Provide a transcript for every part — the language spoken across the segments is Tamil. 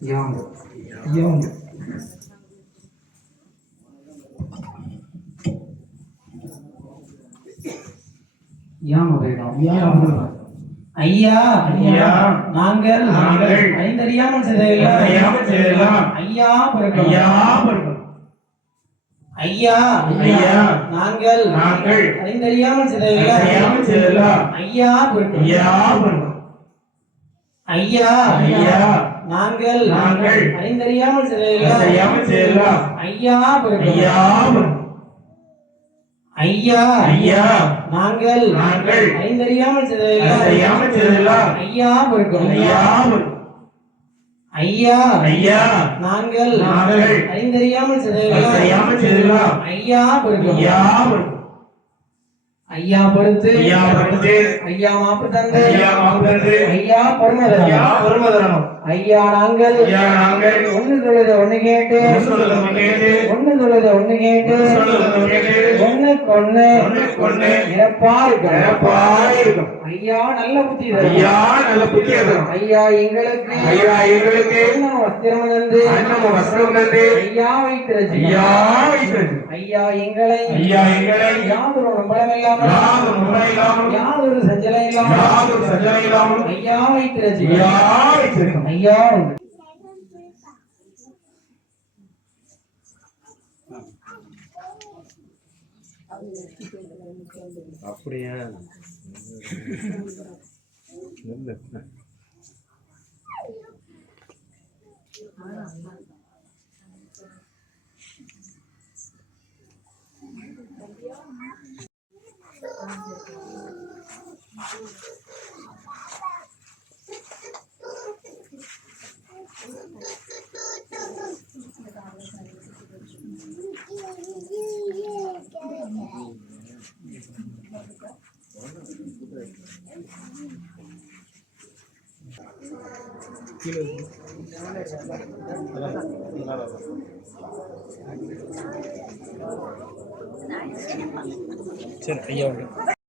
யாம் யாம் யாம் யாம் ஐயா ஐயா நாங்கள் அறிந்தறியாமல் செய்தெல்லாம் ஐயா பொறுக்கும் ஐயா பொறுக்கும் ஐயா ஐயா நாங்கள் அறிந்தறியாமல் செய்தெல்லாம் ஐயா பொறுக்கும் ஐயா பொறுக்கும் ஐயா ஐயா நாங்கள் அறிந்தறியாமல் செய்தெல்லாம் ஐயா பொறுக்கும் ஐயா பொறுக்கும் ஐயா ஐயா நாங்கள் அறிந்தறியாமல் செய்தெல்லாம் ஐயா பொறுக்கும் ஐயா பொறுக்கும் ஐயா ஐயா நாங்கள் அறிந்தறியாமல் செய்தெல்லாம் ஐயா பொறுக்கும் ஐயா பொறுக்கும் ஐயா பொறுத்து ஐயா மாப்பு தந்து ஐயா பொறுமதரணும் ஐயா நாங்கள் ஒண்ணு சொல்லுத ஒண்ணு கேட்டு ஒண்ணு சொல்லுத ஒண்ணு கேட்டு ஒண்ணுக்கு ஒண்ணு இறப்பா இருக்கும் ஐயா நல்ல புத்தி தரும் ஐயா எங்களுக்கு வஸ்திரம் தந்து ஐயா வைத்திருச்சு ஐயா எங்களை யாதொரு நம்பளமில்லாமல் யாதொரு சஞ்சலம் இல்லாமல் ஐயா வைத்திருச்சு ஐயா அப்படியா சரி ஐயா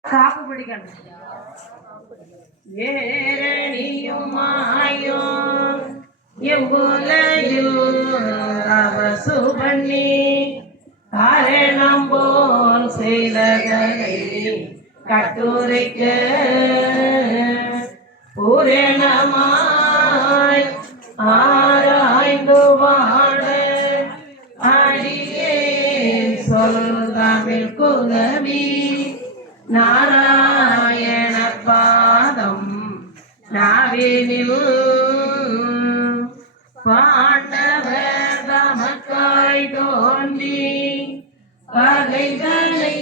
காப்பு பிடிக்கணும் ஏரணியும் மாயும் எம்புலையில் அவசு பண்ணி காரணம் போல் செய்ததை கட்டுரைக்க பூரணமாய் ஆராய்ந்து வாழ அடியே சொல் தமிழ் குலவி நாராயண பாதம் நாவினில் பாண்டவர் தமக்காய் தோன்றி பகைதனை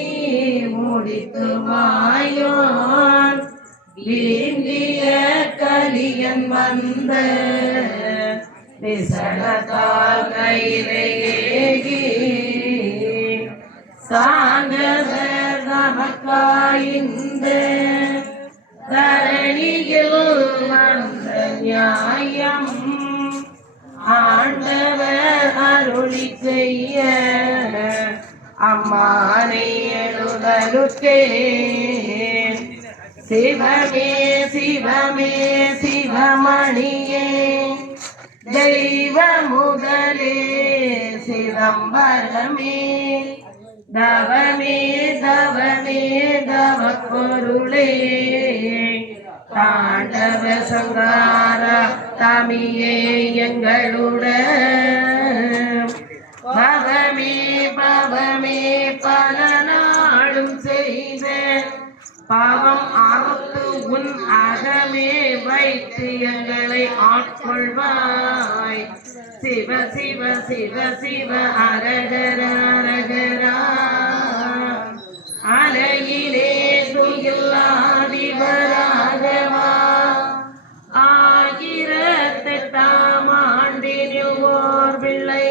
முடித்து மாயோன் வீந்திய கலியன் வந்த விசனத்தால் கையிலேகி சாந்தவர் தமக்காய்ந்த தரணியில் வந்த நியாயம் ஆண்டவர் அருளி செய்ய அம்மானை எழுதலுக்கே சிவமே சிவமே சிவமணியே தெய்வ முதலே சிதம்பரமே தவமே தவமே தவ பொருளே தாண்டவ சங்கார தமியே எங்களுட பவமே பவமே பல நாளும் செய்த பாவம் ஆபத்து உன் அகமே வைத்து எங்களை ஆட்கொள்வாய் சிவ சிவ சிவ சிவ அரகர அரகரா அலையிலே துயில்லாதிபராகவா ஆயிரத்தெட்டாம் ஆண்டினில் ஓர் பிள்ளை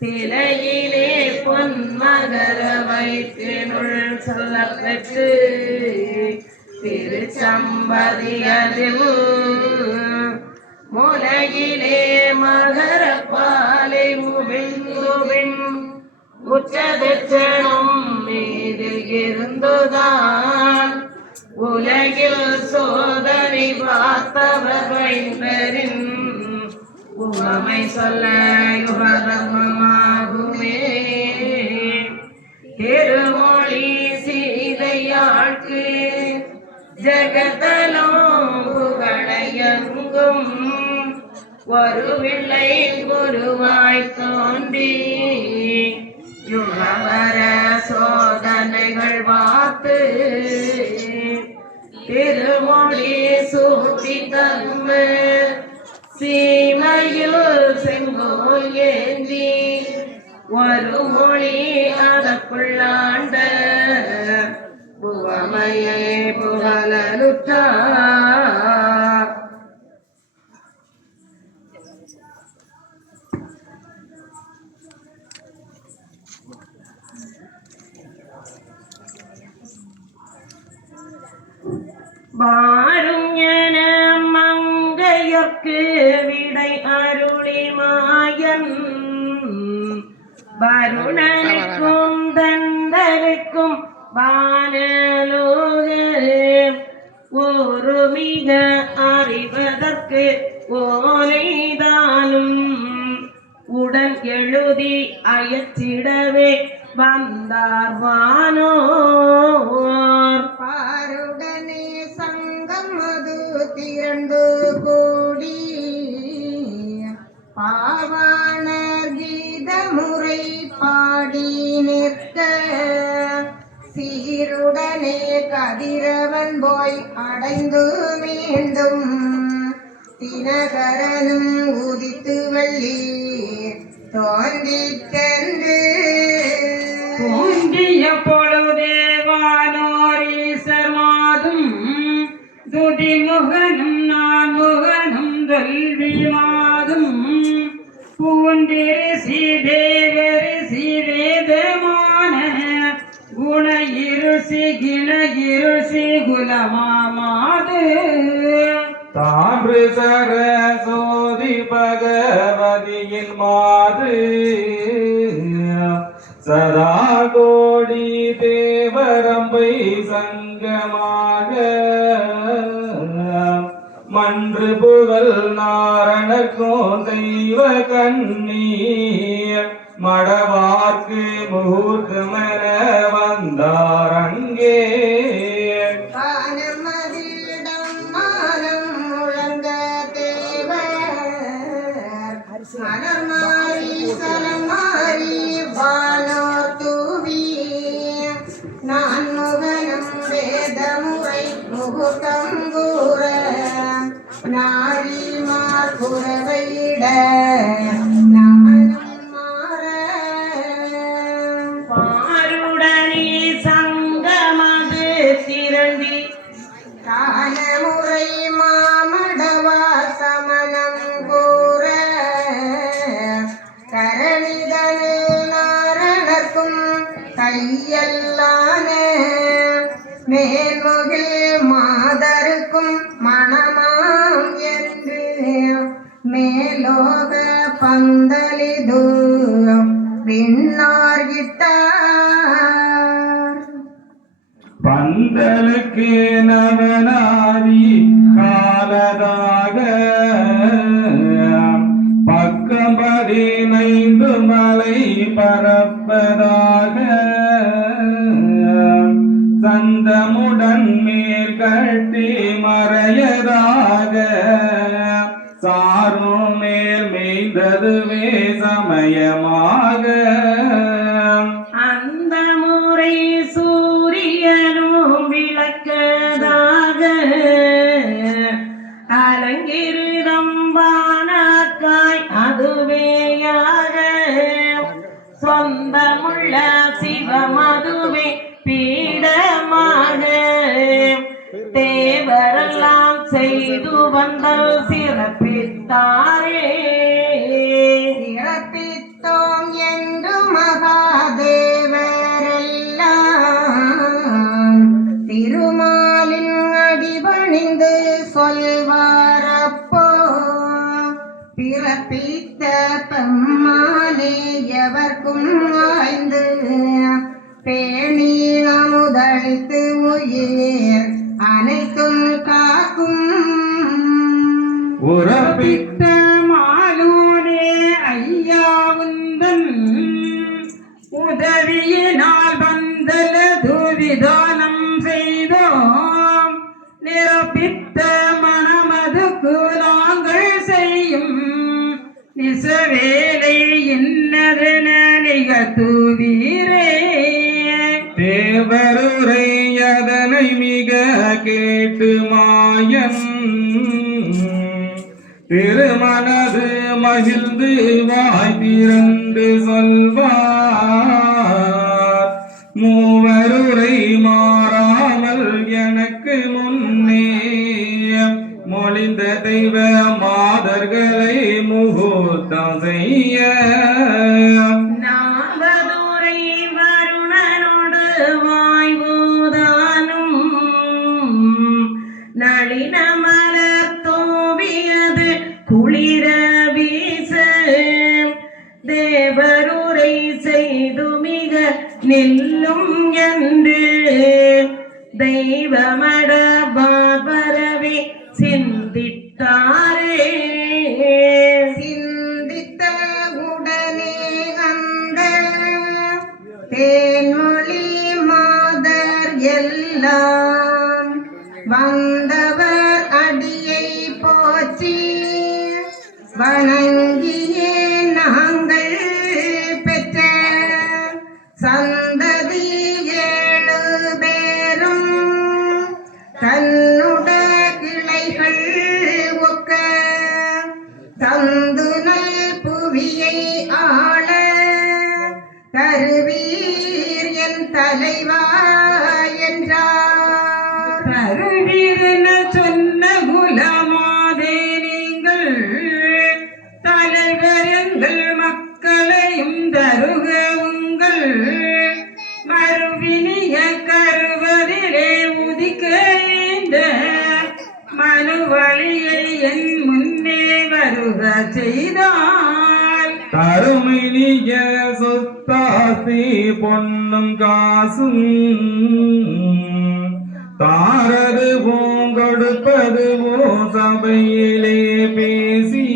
சிலையிலே பொன்மகர வயிற்றினுள் சொல்லப்பெற்று திருச்சம்பதியதில் முலையிலே மகர பாலை உவிந்துவின் உச்சதட்சணம் மீதில் இருந்துதான் உலகில் சோதனை பார்த்தவர் வைந்தரின் உவமை சொல்ல யுகதர்மமாகுமே திருமொழி சீதையாழ்க்கு ஜகதலும் புகழையங்கும் ஒரு வில்லை குருவாய் தோன்றி யுகவர சோதனைகள் பார்த்து திருமொழி சூட்டி தம்ம சீமையில் செங்கோல் ஏந்தி ஒரு மொழி அதற்குள்ளாண்ட புவமையை புகழலுற்றார். வாரும் என மங்கையர்க்கு விடை அருளி மாயன் வருணனுக்கும் தந்தருக்கும் வானலோக ஒரு மிக அறிவதற்கு ஓலைதானும் உடன் எழுதி அயற்றிடவே வந்தார் வானோர் பாருடனே சங்கம் அது திரண்டு கூடி பாவாணர் கீத முறை பாடி நிற்க சீருடனே கதிரவன் போய் அடைந்து மீண்டும் தினகரனும் உதித்து வள்ளி தோன்றிச் சென்று தோன்றிய பொழுதேவானோர் ஈசர் மாதும் துதிமுகனும் நான் முகனும் தொல்வி மாதும் பூண்டிரிசி தேவரிசி வேதமான குண இருசி கிண இருசி குலமாமாது தான்று சரசோதி பகவதியின் மாது சதா கோடி தேவரம்பை சங்கமாக மன்று புகழ் நாரணக்கும் தெய்வ கண்ணீர் மடவார்க்கு முகூர்த்தமென வந்தார் அங்கே கானமதிடம் மானம் முழங்க தேவர் மலர்மாரி சலமாரி வானோர் தூவி நான் முகனும் வேதமுறை முகூர்த்தம் கூற நாரி மார்புறவையிட நானும் மாற பாருடனே சங்கமது திரண்டி காலமுறை மாமடவா சமணம் கூற கரணிதனு நாரணர்க்கும் கையல்லான மேல்முகில் மாதருக்கும் மணமாம் என்று மேலோக பந்தலிது விண்ணார்கிட்டார் பந்தலுக்கு நவனாதி காலதாக பக்கம் 15 மலை பரப்பதாக சந்தமுடன் மேல் கட்டி மறையதாக சாரும் மேல் மேய்ந்ததுவே சமயமாக அந்த முறை சூரியனும் விளக்கதாக அலங்கிருதம் வானக்காய் அதுவேயாக சொந்தமுள்ள சிவமதுவே பீடமாக தேவரெல்லாம் செய்து வந்தல் சிறப்பித்தாரே சிறப்பித்தோம் என்று மகாதேவரெல்லாம் திருமாலின் அடிபணிந்து சொல்வாரப்போ பிறப்பித்த பெம்மானே எவர்க்கும் ஆய்ந்து பேணி அமுதளித்து உயிர் அனைத்தும் காக்கும் உறப்பித்த மாலும் சித்த மனமதுக்கு நாங்கள் செய்யும் நிசவேலை இன்னதென நிகழ்த்துவீரே. தேவருரை அதனை மிக கேட்டு மாயன் திருமனது மகிழ்ந்து வாய் திறந்து சொல்வார். மூவருரை மாறாமல் எனக்கு முன்னே மொழிந்த தெய்வ மாதர்களை முகூர்த்தம் செய்ய நாவதுரை வருணனோடு வாய்வுதானும் நளின மலர் தோவியது குளிர வீச தேவருரை செய்து மிக நில்லும் என்று தெய்வமட பார்வரவே சிந்தித்தாரே. சிந்தித்த உடனே அந்த தேன்மொழி மாதர் எல்லாம் வந்தவர் அடியை போற்றி வணங்கியே நாங்கள் பெற்ற சந்ததி 7 பேரும் தன்னுட கிளைகள் ஒக்க தந்து நல் புவியை ஆள தருவீர் என் தலைவா என்றார். தருவீரென சொன்ன குலமாதே நீங்கள் தலைவர் எங்கள் மக்களையும் தருக உங்கள் மறுவினிய கருவதிலே உதிக்க இந்த மனுவழியை என் முன்னே வருக செய்தால் தருமினிய சொத்தாசி பொன்னும் காசும் தாரது போங்கொடுப்பது போ சபையிலே பேசி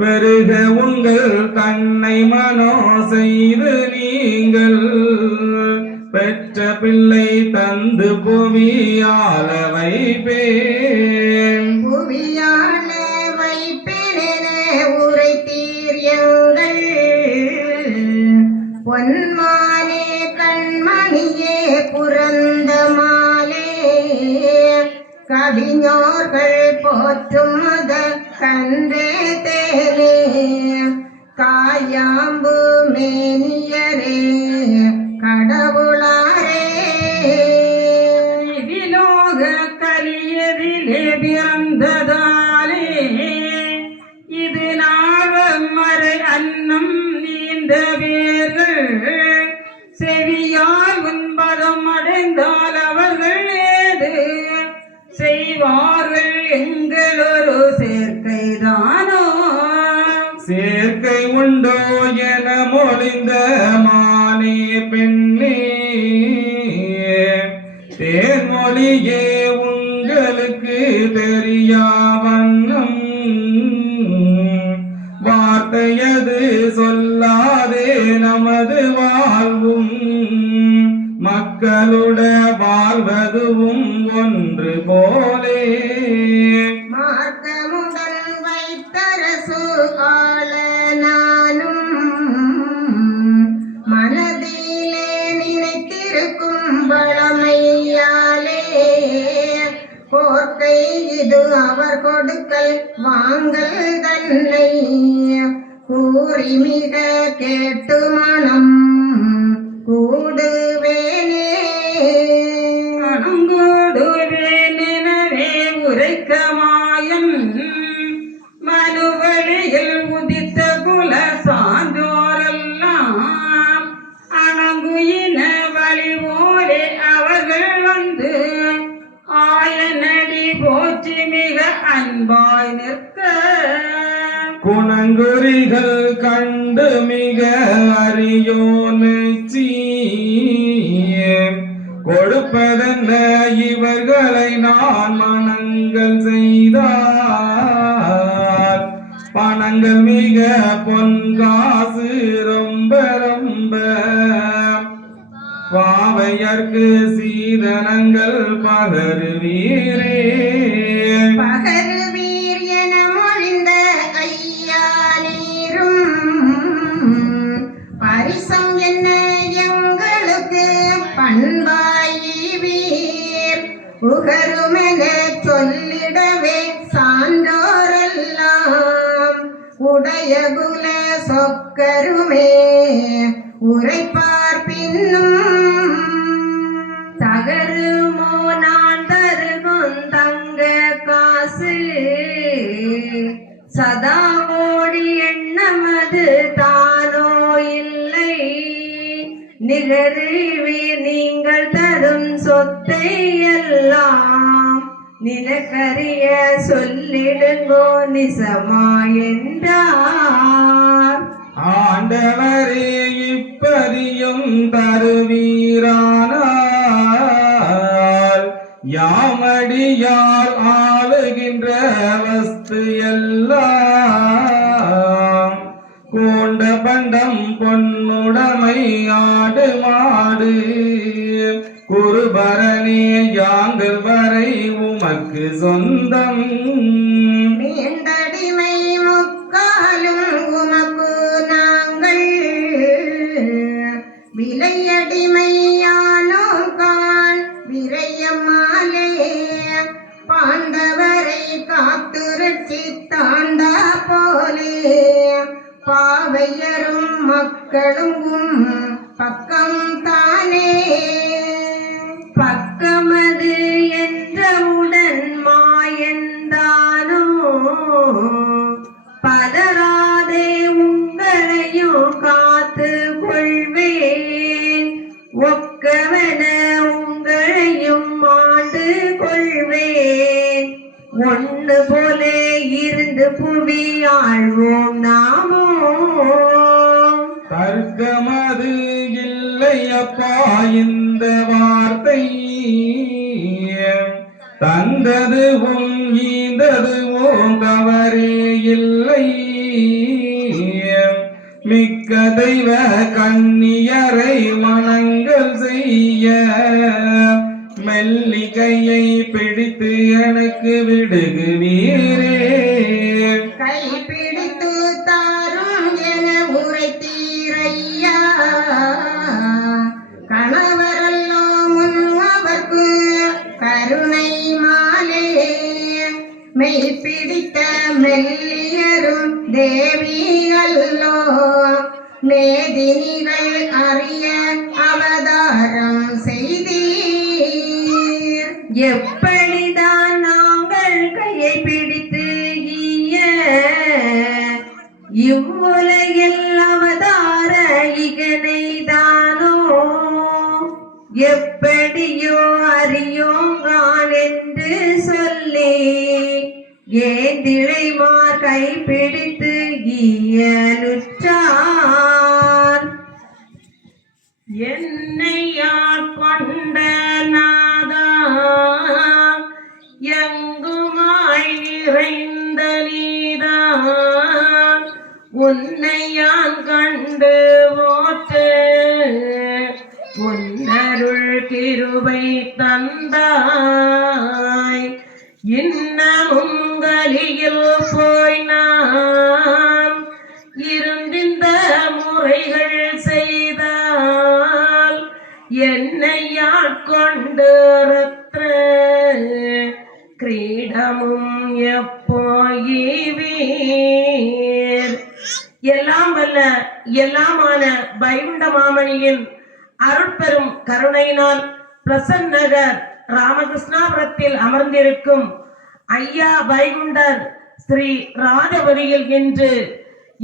பெருக உங்கள் கண்ணை மனோ செய்து நீங்கள் பெற்ற பிள்ளை தந்து புவியால வைப்பேன். புவியாள வைப்பென உரைத்தீர் எங்கள் பொன்மானே கண்மணியே புரந்த மாலே கவிஞர்கள் போற்றும் மத கன்றே தேனே காயாம்பு மேனியரே கடவுளாரே. விலோக கலியதிலே பிறந்ததாலே இது நாவமறை அன்னம் நீந்த வேர்கள் செவியால் உன்பதம் அடைந்தால் அவர்கள் ஏது செய்வார்கள் எங்களொரு சேர்க்கைதானோ. சேர்க்கை உண்டோ என மொழிந்த மானே பெண்ணே தேன்மொழியே உங்களுக்கு தெரியா வண்ணம் வார்த்தையது சொல்லாதே நமது வாழ்வும் மக்களுட வாழ்வதுவும் ஒன்று போலே. மார்க்கமுடன் வைத்தரசு ஆள நானும் மனதிலே நினைத்திருக்கும் பழமையாலே போர்க்கை இது அவர் கொடுக்கல் வாங்கல் தன்னை கூறி மிக கேட்டு மனம் கூடுவேனே. அணங்கூடுவேனெனவே உரைக்க மாயம் மனுவழியில் உதித்த குல சான்றோரெல்லாம் அணங்குயின வழிவோரே அவர்கள் வந்து ஆயனடி போற்றி மிக அன்பாய் நிற்க குணங்குறிகள் கண்டு மிக அறியோனு கொடுப்பதென்ன இவர்களை நான் மனங்கள் செய்தார் பணங்கள் மிக பொன்காசு ரொம்ப ரொம்ப பாவையர்க்கு சீதனங்கள் பகருவீரே. பகருவீர் என மொழிந்த ஐயா நீரும் பரிசம் என்ன எங்களுக்கு பண்பாய்வீர். உகருமென சொல்லிடவே சான்றோரெல்லாம் உடைய குல சொக்கருமே உரைப்பார் பின்னும். தகருமோ நான் தருகும் தங்க காசு சதா ஓடி எண்ணமது தானோ இல்லை. நிகருவீர் நீங்கள் தரும் சொத்தை எல்லாம் நிலக்கரிய சொல்லிடுங்கோ நிசமா என்றார். ஆண்டவரே இப்பதியும் தருவீரானால் யாமடியால் ஆளுகின்ற வஸ்து எல்லாம் கோண்ட பண்டம் பொன்னுடைமை ஆடு மாடு குருபரணே யாங்கள் வரை உமக்கு சொந்தம். மீண்டடிமை முக்காலும் உமக்கு நாங்கள் விலையடிமையானோ கான் விரையமாலே பாண்டவரை காத்து ரட்சித்தாண்டா போலே பாவையரும் மக்களும் பக்கம் தானே. பக்கமது என்றவுடன் மாயந்தானோ பதறாதே உங்களையும் காத்து கொள்வேன். ஒக்கவன உங்களையும் ஆண்டு கொள்வேன். ஒன்று போலே இருந்து புவி ஆழ்வோம் நாமோ. தர்க்கமது இல்லை அப்பா இந்த வார்த்தை தந்ததுவும் ஈந்ததுவும் தவறே இல்லை. மிக்க தெய்வ கன்னியரை மனங்கள் செய்ய மெல்லிகையை பிடித்து எனக்கு விடுகுவீரே. கைப்பிடித்து தாரும் என உரைத்தீரையா கணவரல்லோ முன் அவர்க்கு கருணை மாலே. மெய்ப்பிடித்த மெல்லியரும் தேவி அல்லோ மேதினிகள் அறிய அவதாரம் செய்தீர். எப்படிதான் நாங்கள் கையை பிடித்து ஈய இவ்வுலகில் அவதார இகனை தானோ. எப்படியோ அறியோங்கான் என்று சொல்லி ஏந்திழைமார் கைப்பிடித்து ஈயலுற்றான். என்னை ஆட்கொண்ட நாதா எங்குமாய் நிறைந்த நீதான் உன்னை யான் கண்டு ஓட்டு உன்னருள் கிருபை தந்தாய். இன்னமும் கலியில் போய் நான் இருந்திந்த முறைகள் செய்தால் என்னை ஆட்கொண்டு ரத்ன கிரீடமும் எப்போய்வீர். எல்லாம் வல்ல எல்லாமான வைகுண்ட மாமணியின் அருட்பெரும் கருணையினால் பிரசன்ன நகர் ராமகிருஷ்ணாபுரத்தில் அமர்ந்திருக்கும் ஐயா வைகுண்டர் ஸ்ரீ ராஜபதியில் இன்று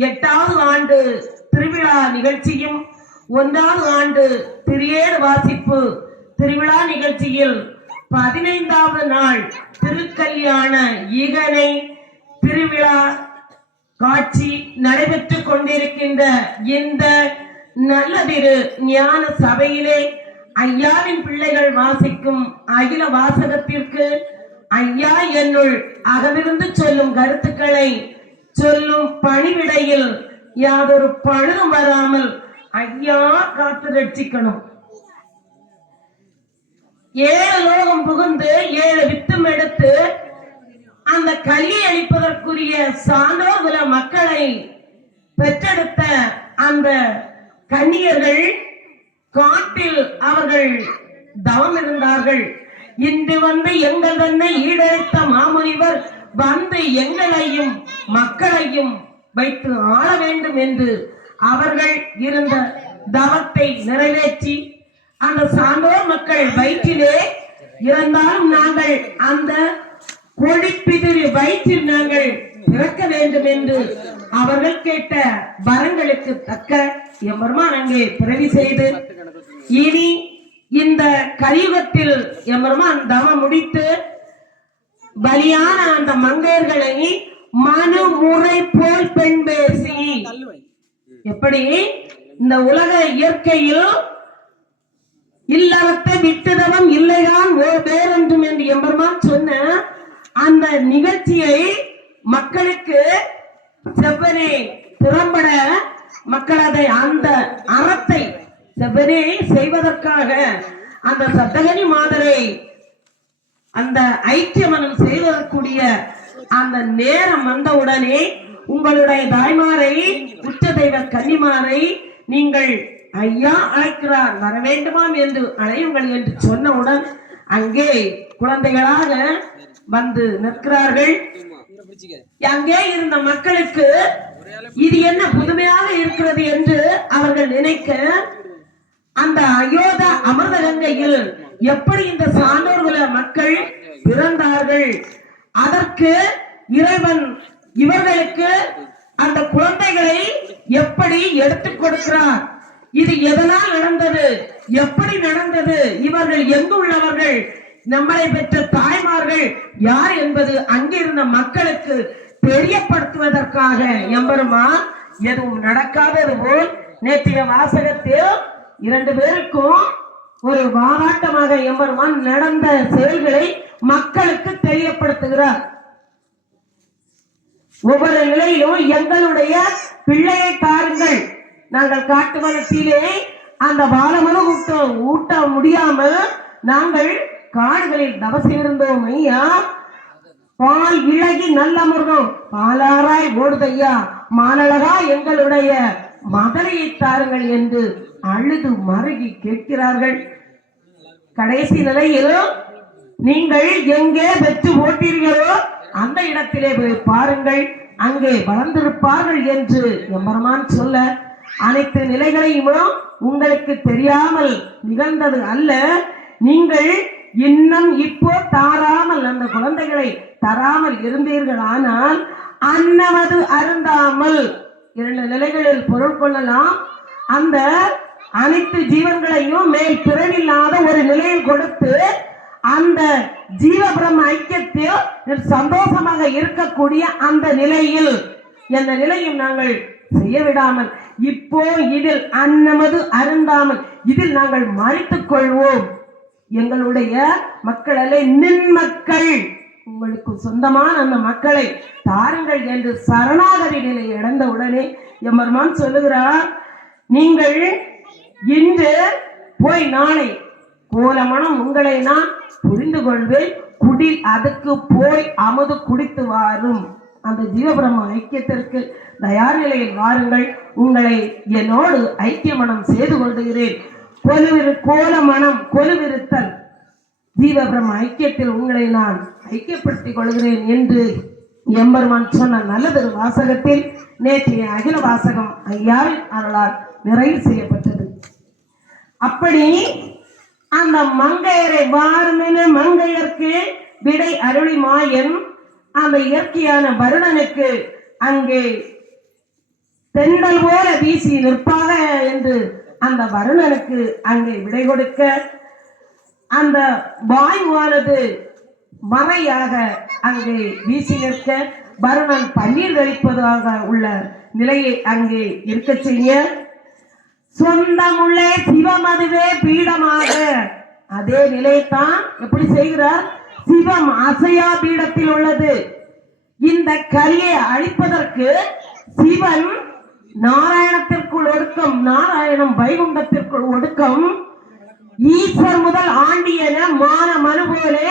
8வது ஆண்டு திருவிழா நிகழ்ச்சியும் 1வது ஆண்டு திரியேடு வாசிப்பு திருவிழா நிகழ்ச்சியில் 15வது நாள் திருக்கல்யாண ஈகனை திருவிழா காட்சி நடைபெற்றுக் கொண்டிருக்கின்ற இந்த நல்லதிரு ஞான சபையிலே ஐயாவின் பிள்ளைகள் வாசிக்கும் அகில வாசகத்திற்கு ஐயா என்னுள் அகமிருந்து சொல்லும் கருத்துக்களை சொல்லும் பணிவிடையில் யாதொரு பழுதும் வராமல் ஐயா காத்து ரட்சிக்கணும். 7 லோகம் புகுந்து 7 வித்தும் எடுத்து அந்த கல்வி அளிப்பதற்குரிய சான்றோர் குல மக்களை பெற்றெடுத்த அந்த கன்னியர்கள் காட்டில் அவர்கள் தவம் இருந்தார்கள். இன்று வந்து எங்கள் தன்னை ஈடழித்த மாமுனிவர் வந்து எங்களையும் மக்களையும் வைத்து ஆள வேண்டும் என்று அவர்கள் இருந்த தவத்தை நிறைவேற்றி அந்த சான்றோர் மக்கள் வயிற்றிலே இருந்தாலும் நாங்கள் அந்த கொடிப்பிதிரி வயிற்றில் நாங்கள் பிறக்க வேண்டும் என்று அவர்கள் கேட்ட வரங்களுக்கு தக்க எம்பெருமான் அங்கே பிறவி செய்து இனி இந்த கலியுகத்தில் எம்பெருமான் தவம் முடித்து பலியான அந்த மங்கையர்களை மனு முறை போல் பெண் பேசி எப்படி இந்த உலக இயற்கையில் இல்லறத்தை விட்டுதவம் இல்லைதான் வேறென்றும் என்று எம்பெருமான் சொன்ன அந்த நிகழ்ச்சியை மக்களுக்கு செவ்வனே திறம்பட மக்கள் அதை அந்த அறத்தை செவ்வனே செய்வதற்காக அந்த சப்தகனி மாதரை அந்த ஐக்கியமனம் செய்வதற்குரிய அந்த நேரம் வந்தவுடனே உங்களுடைய தாய்மாரை உச்ச தெய்வ கன்னிமாரை நீங்கள் ஐயா அழைக்கிறார் வர வேண்டுமாம் என்று அழையுங்கள் என்று சொன்னவுடன் அங்கே குழந்தைகளாக வந்து நிற்கிறார்கள். அங்கே இருந்த மக்களுக்கு இது என்ன புதுமையாக இருக்கிறது என்று அவர்கள் நினைக்க அந்த அயோதா அமிர்த கங்கையில் எப்படி இந்த சான்றோர்குல மக்கள் பிறந்தார்கள், அதற்கு இறைவன் இவர்களுக்கு அந்த குழந்தைகளை எப்படி எடுத்துக் கொடுக்கிறார், இது எதனால் நடந்தது, எப்படி நடந்தது, இவர்கள் எங்கு உள்ளவர்கள், நம்மளை பெற்ற தாய்மார்கள் யார் என்பது அங்கிருந்த மக்களுக்கு தெரியப்படுத்துவதற்காக எம்பெருமான் எதுவும் நடக்காதது போல் நேற்றைய வாசகத்தில் 2 பேருக்கும் ஒரு வாராட்டமாக எம்பெருமான் நடந்த செயல்களை மக்களுக்கு தெரியப்படுத்துகிறார். ஒவ்வொரு நிலையிலும் எங்களுடைய பிள்ளையை தாருங்கள், நாங்கள் காட்டு வனத்திலே அந்த பாலமன ஊட்ட முடியாமல் நாங்கள் காடுகளில் தவசில் இருந்தோம் ஐயா, பால் இழகி நல்ல மிருகம் பாலாராய் ஓடுதையா, மானழகா எங்களுடைய மதலையை தாருங்கள் என்று அழுது மருகி கேட்கிறார்கள். கடைசி நிலையில் நீங்கள் எங்கே பெற்று ஓட்டீர்களோ அந்த இடத்திலே போய் பாருங்கள், அங்கே வளர்ந்திருப்பார்கள் என்று எம்பெருமான் சொல்ல அனைத்து நிலைகளையும் உங்களுக்கு தெரியாமல் நிகழ்ந்தது அல்ல. நீங்கள் இன்னும் இப்போ தாராமல் அந்த குழந்தைகளை தராமல் இருந்தீர்கள், ஆனால் அன்னவது அருந்தாமல் 2 நிலைகளில் பொருள் கொள்ளலாம். அந்த அனைத்து ஜீவன்களையும் மேல் பிறவில்லாத ஒரு நிலையில் கொடுத்து அந்த ஜீவபிரம ஐக்கியத்தில் சந்தோஷமாக இருக்கக்கூடிய அந்த நிலையில் எந்த நிலையும் நாங்கள் செய்ய விடாமல் இப்போ இதில் அன்னமது அருந்தாமல் இதில் நாங்கள் மறைத்துக் கொள்வோம். எங்களுடைய மக்கள் அல்ல, நின் மக்கள், உங்களுக்கு சொந்தமான அந்த மக்களை தாருங்கள் என்று சரணாகதி நிலை அடைந்த உடனே எம்பெருமான் சொல்லுகிறார், நீங்கள் இன்று போய் நாளை கோலமனம் உங்களை நான் புரிந்து கொள்வேன், குடில் அதுக்கு போய் அமுது குடித்து வாரும். அந்த ஜீவபிரம ஐக்கியத்திற்கு தயார் நிலையில் வாருங்கள், உங்களை என்னோடு ஐக்கிய மனம் செய்து கொள்கிறேன். கோலமனம் கொலுவிருத்தல் ஜீவபிரம ஐக்கியத்தில் உங்களை நான் ஐக்கியப்படுத்திக் கொள்கிறேன் என்று எம்பெருமான் சொன்ன நல்லதொரு வாசகத்தில் நேற்றைய அகில வாசகம் ஐயாவின் அருளால் நிறைவு செய்யப்பட்டது. அப்படி அந்த மங்கையரை வாருமென மங்கையர்க்கு விடை அருளி மாயன் அந்த இயற்கையான வருணனுக்கு அங்கே தென்றல் போல வீசி நிற்பாக என்று அந்த வருணனுக்கு அங்கே விடை கொடுக்க அந்த வாயுவானது மறையாக அங்கே வீசி நிற்க வருணன் பன்னீர் தெளிப்பதாக உள்ள நிலையை அங்கே இருக்க செய்ய சொந்தமுள்ளே சிவமதுவே பீடமாக அதே நிலையத்தான் எப்படி செய்கிறார், சிவம் அசையா பீடத்தில் உள்ளது. இந்த கலியை அழிப்பதற்கு சிவன் நாராயணத்திற்குள் ஒடுக்கம், நாராயணம் வைகுண்டத்திற்குள் ஒடுக்கம், ஈஸ்வர் முதல் ஆண்டியன மான மனு போலே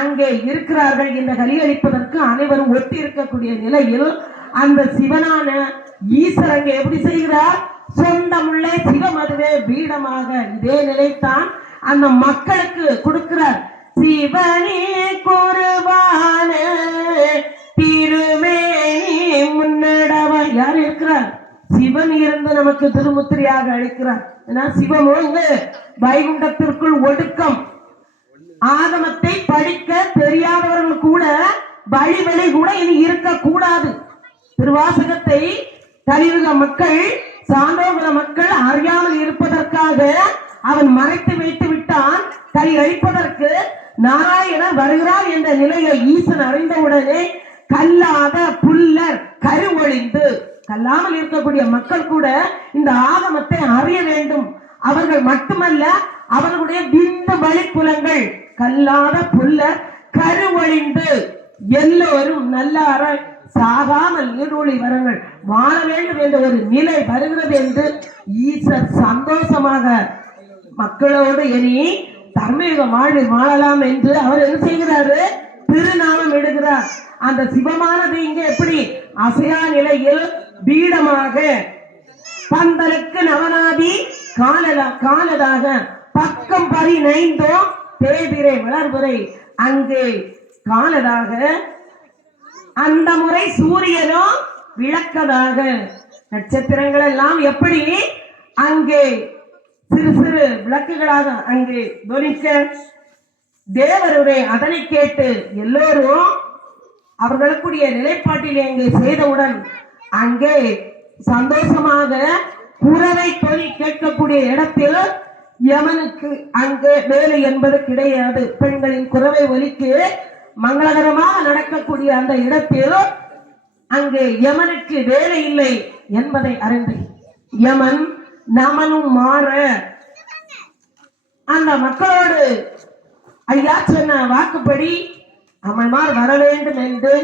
அங்கே இருக்கிறார்கள். இந்த கலியளிப்பதற்கு அனைவரும் ஒத்தி இருக்கக்கூடிய நிலையில் அந்த சிவனான ஈஸ்வர் அங்கே எப்படி செய்கிறார்? சொந்தமுள்ளே சிவமதுவே பீடமாக இதே நிலைத்தான் அந்த மக்களுக்கு கொடுக்கிறார். சிவனே குருவான திருமேனி முன்னடவ யார் இருக்கிறார்? சிவன் இருந்து நமக்கு திருமுத்திரையாக அளிக்கிறார். சிவமோங்க வைகுண்டத்திற்குள் ஒடுக்கம். ஆகமத்தை படிக்க தெரியாதவர்கள் கூட வழி கூட இனி இருக்கக்கூடாது. திருவாசகத்தை கலியுக மக்கள் சாந்தோகுல மக்கள் அறியாமல் இருப்பதற்காக அவன் மறைத்து வைத்து விட்டான். கலி அழிப்பதற்கு நாராயணன் வருகிறார் என்ற நிலையை ஈசன் அறிந்தவுடனே கல்லாத புல்லர் கருவொழிந்து கல்லாமல் இருக்கக்கூடிய மக்கள் கூட இந்த ஆகமத்தை அறிய வேண்டும். அவர்கள் மட்டுமல்ல, அவர்களுடைய விந்து வழிப்புலங்கள் கல்லாத புல்லர் கருவொழிந்து எல்லோரும் நல்லார சாகாமல் நீடூழி வரங்கள் வாழ வேண்டும் என்ற ஒரு நிலை வருகிறது என்று ஈசர் சந்தோஷமாக மக்களோடு இனி தர்மயுக வாழ்வில் வாழலாம் என்று அவர் என்ன செய்கிறாரு? திருநாமம் எடுக்கிறார். அந்த சிவமானது இங்கே எப்படி அசையா நிலையில் பீடமாக பந்தலுக்கு நவநாதி காலதாக பக்கம் பறி நைந்தோ தேவிரை வளர்வுரை அங்கே காலதாக அந்த முறை சூரியனோ விளக்கதாக நட்சத்திரங்கள் எல்லாம் எப்படி அங்கே சிறு சிறு விளக்குகளாக அங்கே தொனிக்க தேவருடைய அதனை கேட்டு எல்லோரும் அவர்களுக்குரிய நிலைப்பாட்டில் அங்கே செய்தவுடன் அங்கே சந்தோஷமாக குரவை தொனி கேட்கக்கூடிய இடத்தில் யமனுக்கு அங்கே வேலை என்பது கிடையாது. பெண்களின் குரவை ஒலிக்கு மங்களகரமாக நடக்கக்கூடிய அந்த இடத்தில் அங்கே யமனுக்கு வேலை இல்லை என்பதை அறிந்து யமன் நமனும் மாற அந்த மக்களோடு ஐயா சொன்ன வாக்குப்படி அமல்மார் வர வேண்டும் என்று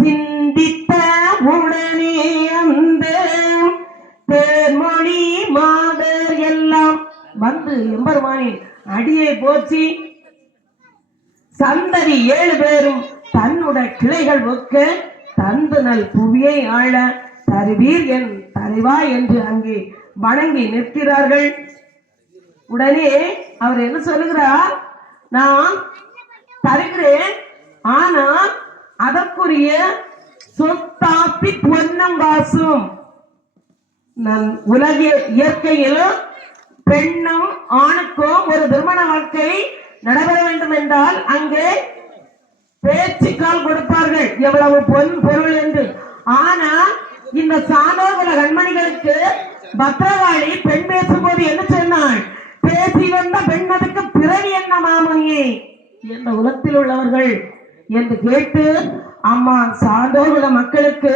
சிந்தித்த உடனே அந்த தேர்மொழி மாதர் எல்லாம் வந்து எம்பெருமானின் அடியை போற்றி சந்ததி 7 பேரும் தன்னுடைய கிளைகள் ஒக்க தந்து நல் புவியை ஆள தருவீர் என் தலைவா என்று அங்கே வணங்கி நிற்கிறார்கள். உடனே அவர் என்ன சொல்லுகிறார்? நான் தருகிறேன், ஆனால் அதற்குரிய சொத்தாப்பி பொன்னம் காசும். நான் உலக இயற்கையில் பெண்ணும் ஆணுக்கும் ஒரு திருமண வாழ்க்கை நடைபெற வேண்டும் என்றால் அங்கே பேச்சுக்கால் கொடுப்பார்கள் எவ்வளவு பொன் பொருள் என்று. ஆனால் இந்த சாதோகுல கண்மணிகளுக்கு பத்திரகாளி பெண் பேசும்போது என்ன சொன்னாள்? பேசி வந்த பெண்மதுக்கு பிறவி என்ன மாமணியே என்ற உலகத்தில் உள்ளவர்கள் என்று கேட்டு அம்மா சாதோகுல மக்களுக்கு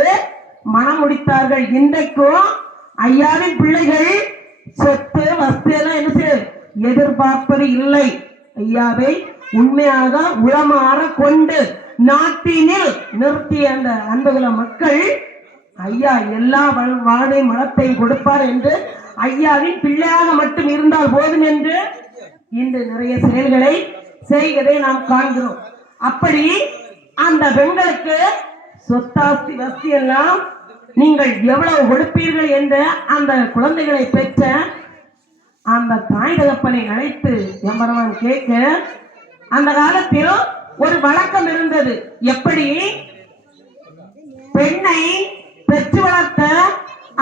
மனம் முடித்தார்கள். இன்றைக்கும் ஐயாவின் பிள்ளைகள் சொத்து வஸ்து எல்லாம் என்ன எதிர்பார்ப்பது இல்லை. ஐயாவை உண்மையாக உளமாற கொண்டு நாட்டினில் நிறுத்திய அந்த அன்புகுல மக்கள் ஐயா எல்லா வாழை மலத்தையும் கொடுப்பார் என்று ஐயாவின் பிள்ளையாக மட்டும் இருந்தால் போதும் என்று இன்று நிறைய செயல்களை செய்வதை நாம் காண்கிறோம். அப்படி அந்த பெண்களுக்கு சொத்தாஸ்தி வஸ்தி எல்லாம் நீங்கள் எவ்வளவு கொடுப்பீர்கள் என்ற அந்த குழந்தைகளை பெற்ற அந்த தாய் தகப்பனை அழைத்து எம்பெருமான் கேட்க அந்த காலத்தில் ஒரு வழக்கம் இருந்தது. எப்படி பெண்ணை பெற்று வளர்த்த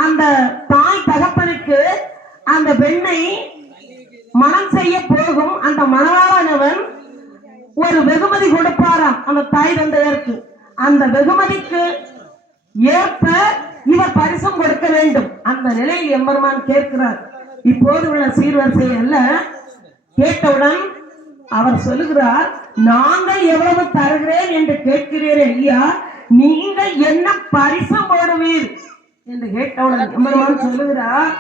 அந்த தாய் தகப்பனுக்கு அந்த பெண்ணை மனம் செய்ய போகும் அந்த மணவாளனவன் ஒரு வெகுமதி கொடுப்பாராம் அந்த தாய் தந்தையருக்கு. அந்த வெகுமதிக்கு ஏற்ப இவர் பரிசும் கொடுக்க வேண்டும். அந்த நிலையில் எம்பெருமான் கேட்கிறார். இப்போது உள்ள சீர்வரிசை அல்ல. கேட்டவுடன் அவர் சொல்லுகிறார், நாங்கள் எவ்வளவு தருகிறேன் என்று கேட்கிறீர்கள் ஐயா, நீங்கள் என்ன பரிசம் போடுவீர் என்று கேட்டவுடன் எம்பெருமான் சொல்லுகிறார்,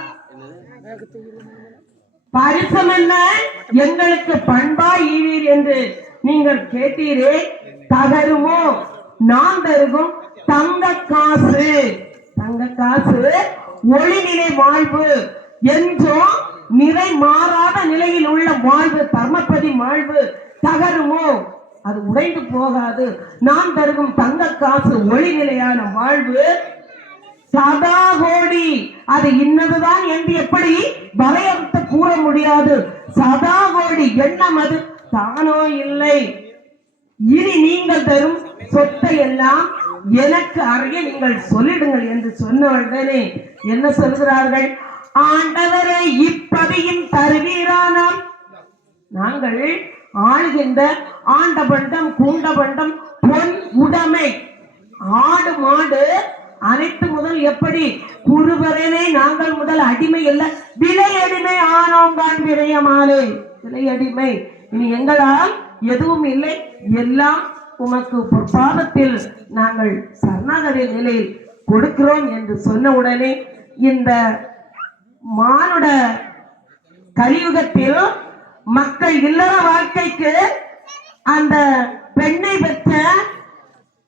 பரிசம் என்ன? எங்களுக்கு பண்பா ஈவீர் என்று நீங்கள் கேட்டீரே, தகருமோ நான் தருகும் தங்க காசு ஒளிநிலை வாழ்வு என்றும் நிறை மாறாத நிலையில் உள்ள வாழ்வு தர்மப்பதி வாழ்வு தகருமோ? அது உடைந்து போகாது. நாம் தருகும் தங்க காசு ஒளி நிலையான வாழ்வு சதா கோடி. அது இன்னதுதான் என்று எப்படி வரையறுத்து கூற முடியாது. சதா கோடி எண்ணம் அது தானோ இல்லை. இனி நீங்கள் தரும் சொத்தை எல்லாம் எனக்கு அறிய நீங்கள் சொல்லிடுங்கள் என்று சொன்ன உடனே என்ன சொல்கிறார்கள்? ஆண்டவரை இப்பதியும் தருவீரானால் நாங்கள் ஆளுகின்ற ஆண்ட பண்டம் கூண்ட பண்டம் பொன் உடைமை ஆடு மாடு அனைத்து முதல் எப்படி குருவரனே நாங்கள் முதல் அடிமை அல்ல விலை அடிமை ஆனோங்கான் விரையமாலே விலை அடிமை. இனி எங்களால் எதுவும் இல்லை, எல்லாம் உமக்கு பொற்பாதத்தில் நாங்கள் சரணாகதி நிலையில் கொடுக்கிறோம் என்று சொன்ன உடனே இந்த மானுட கலியுகத்தில் மக்கள் இல்லற வாழ்க்கைக்கு அந்த பெண்ணை பெற்ற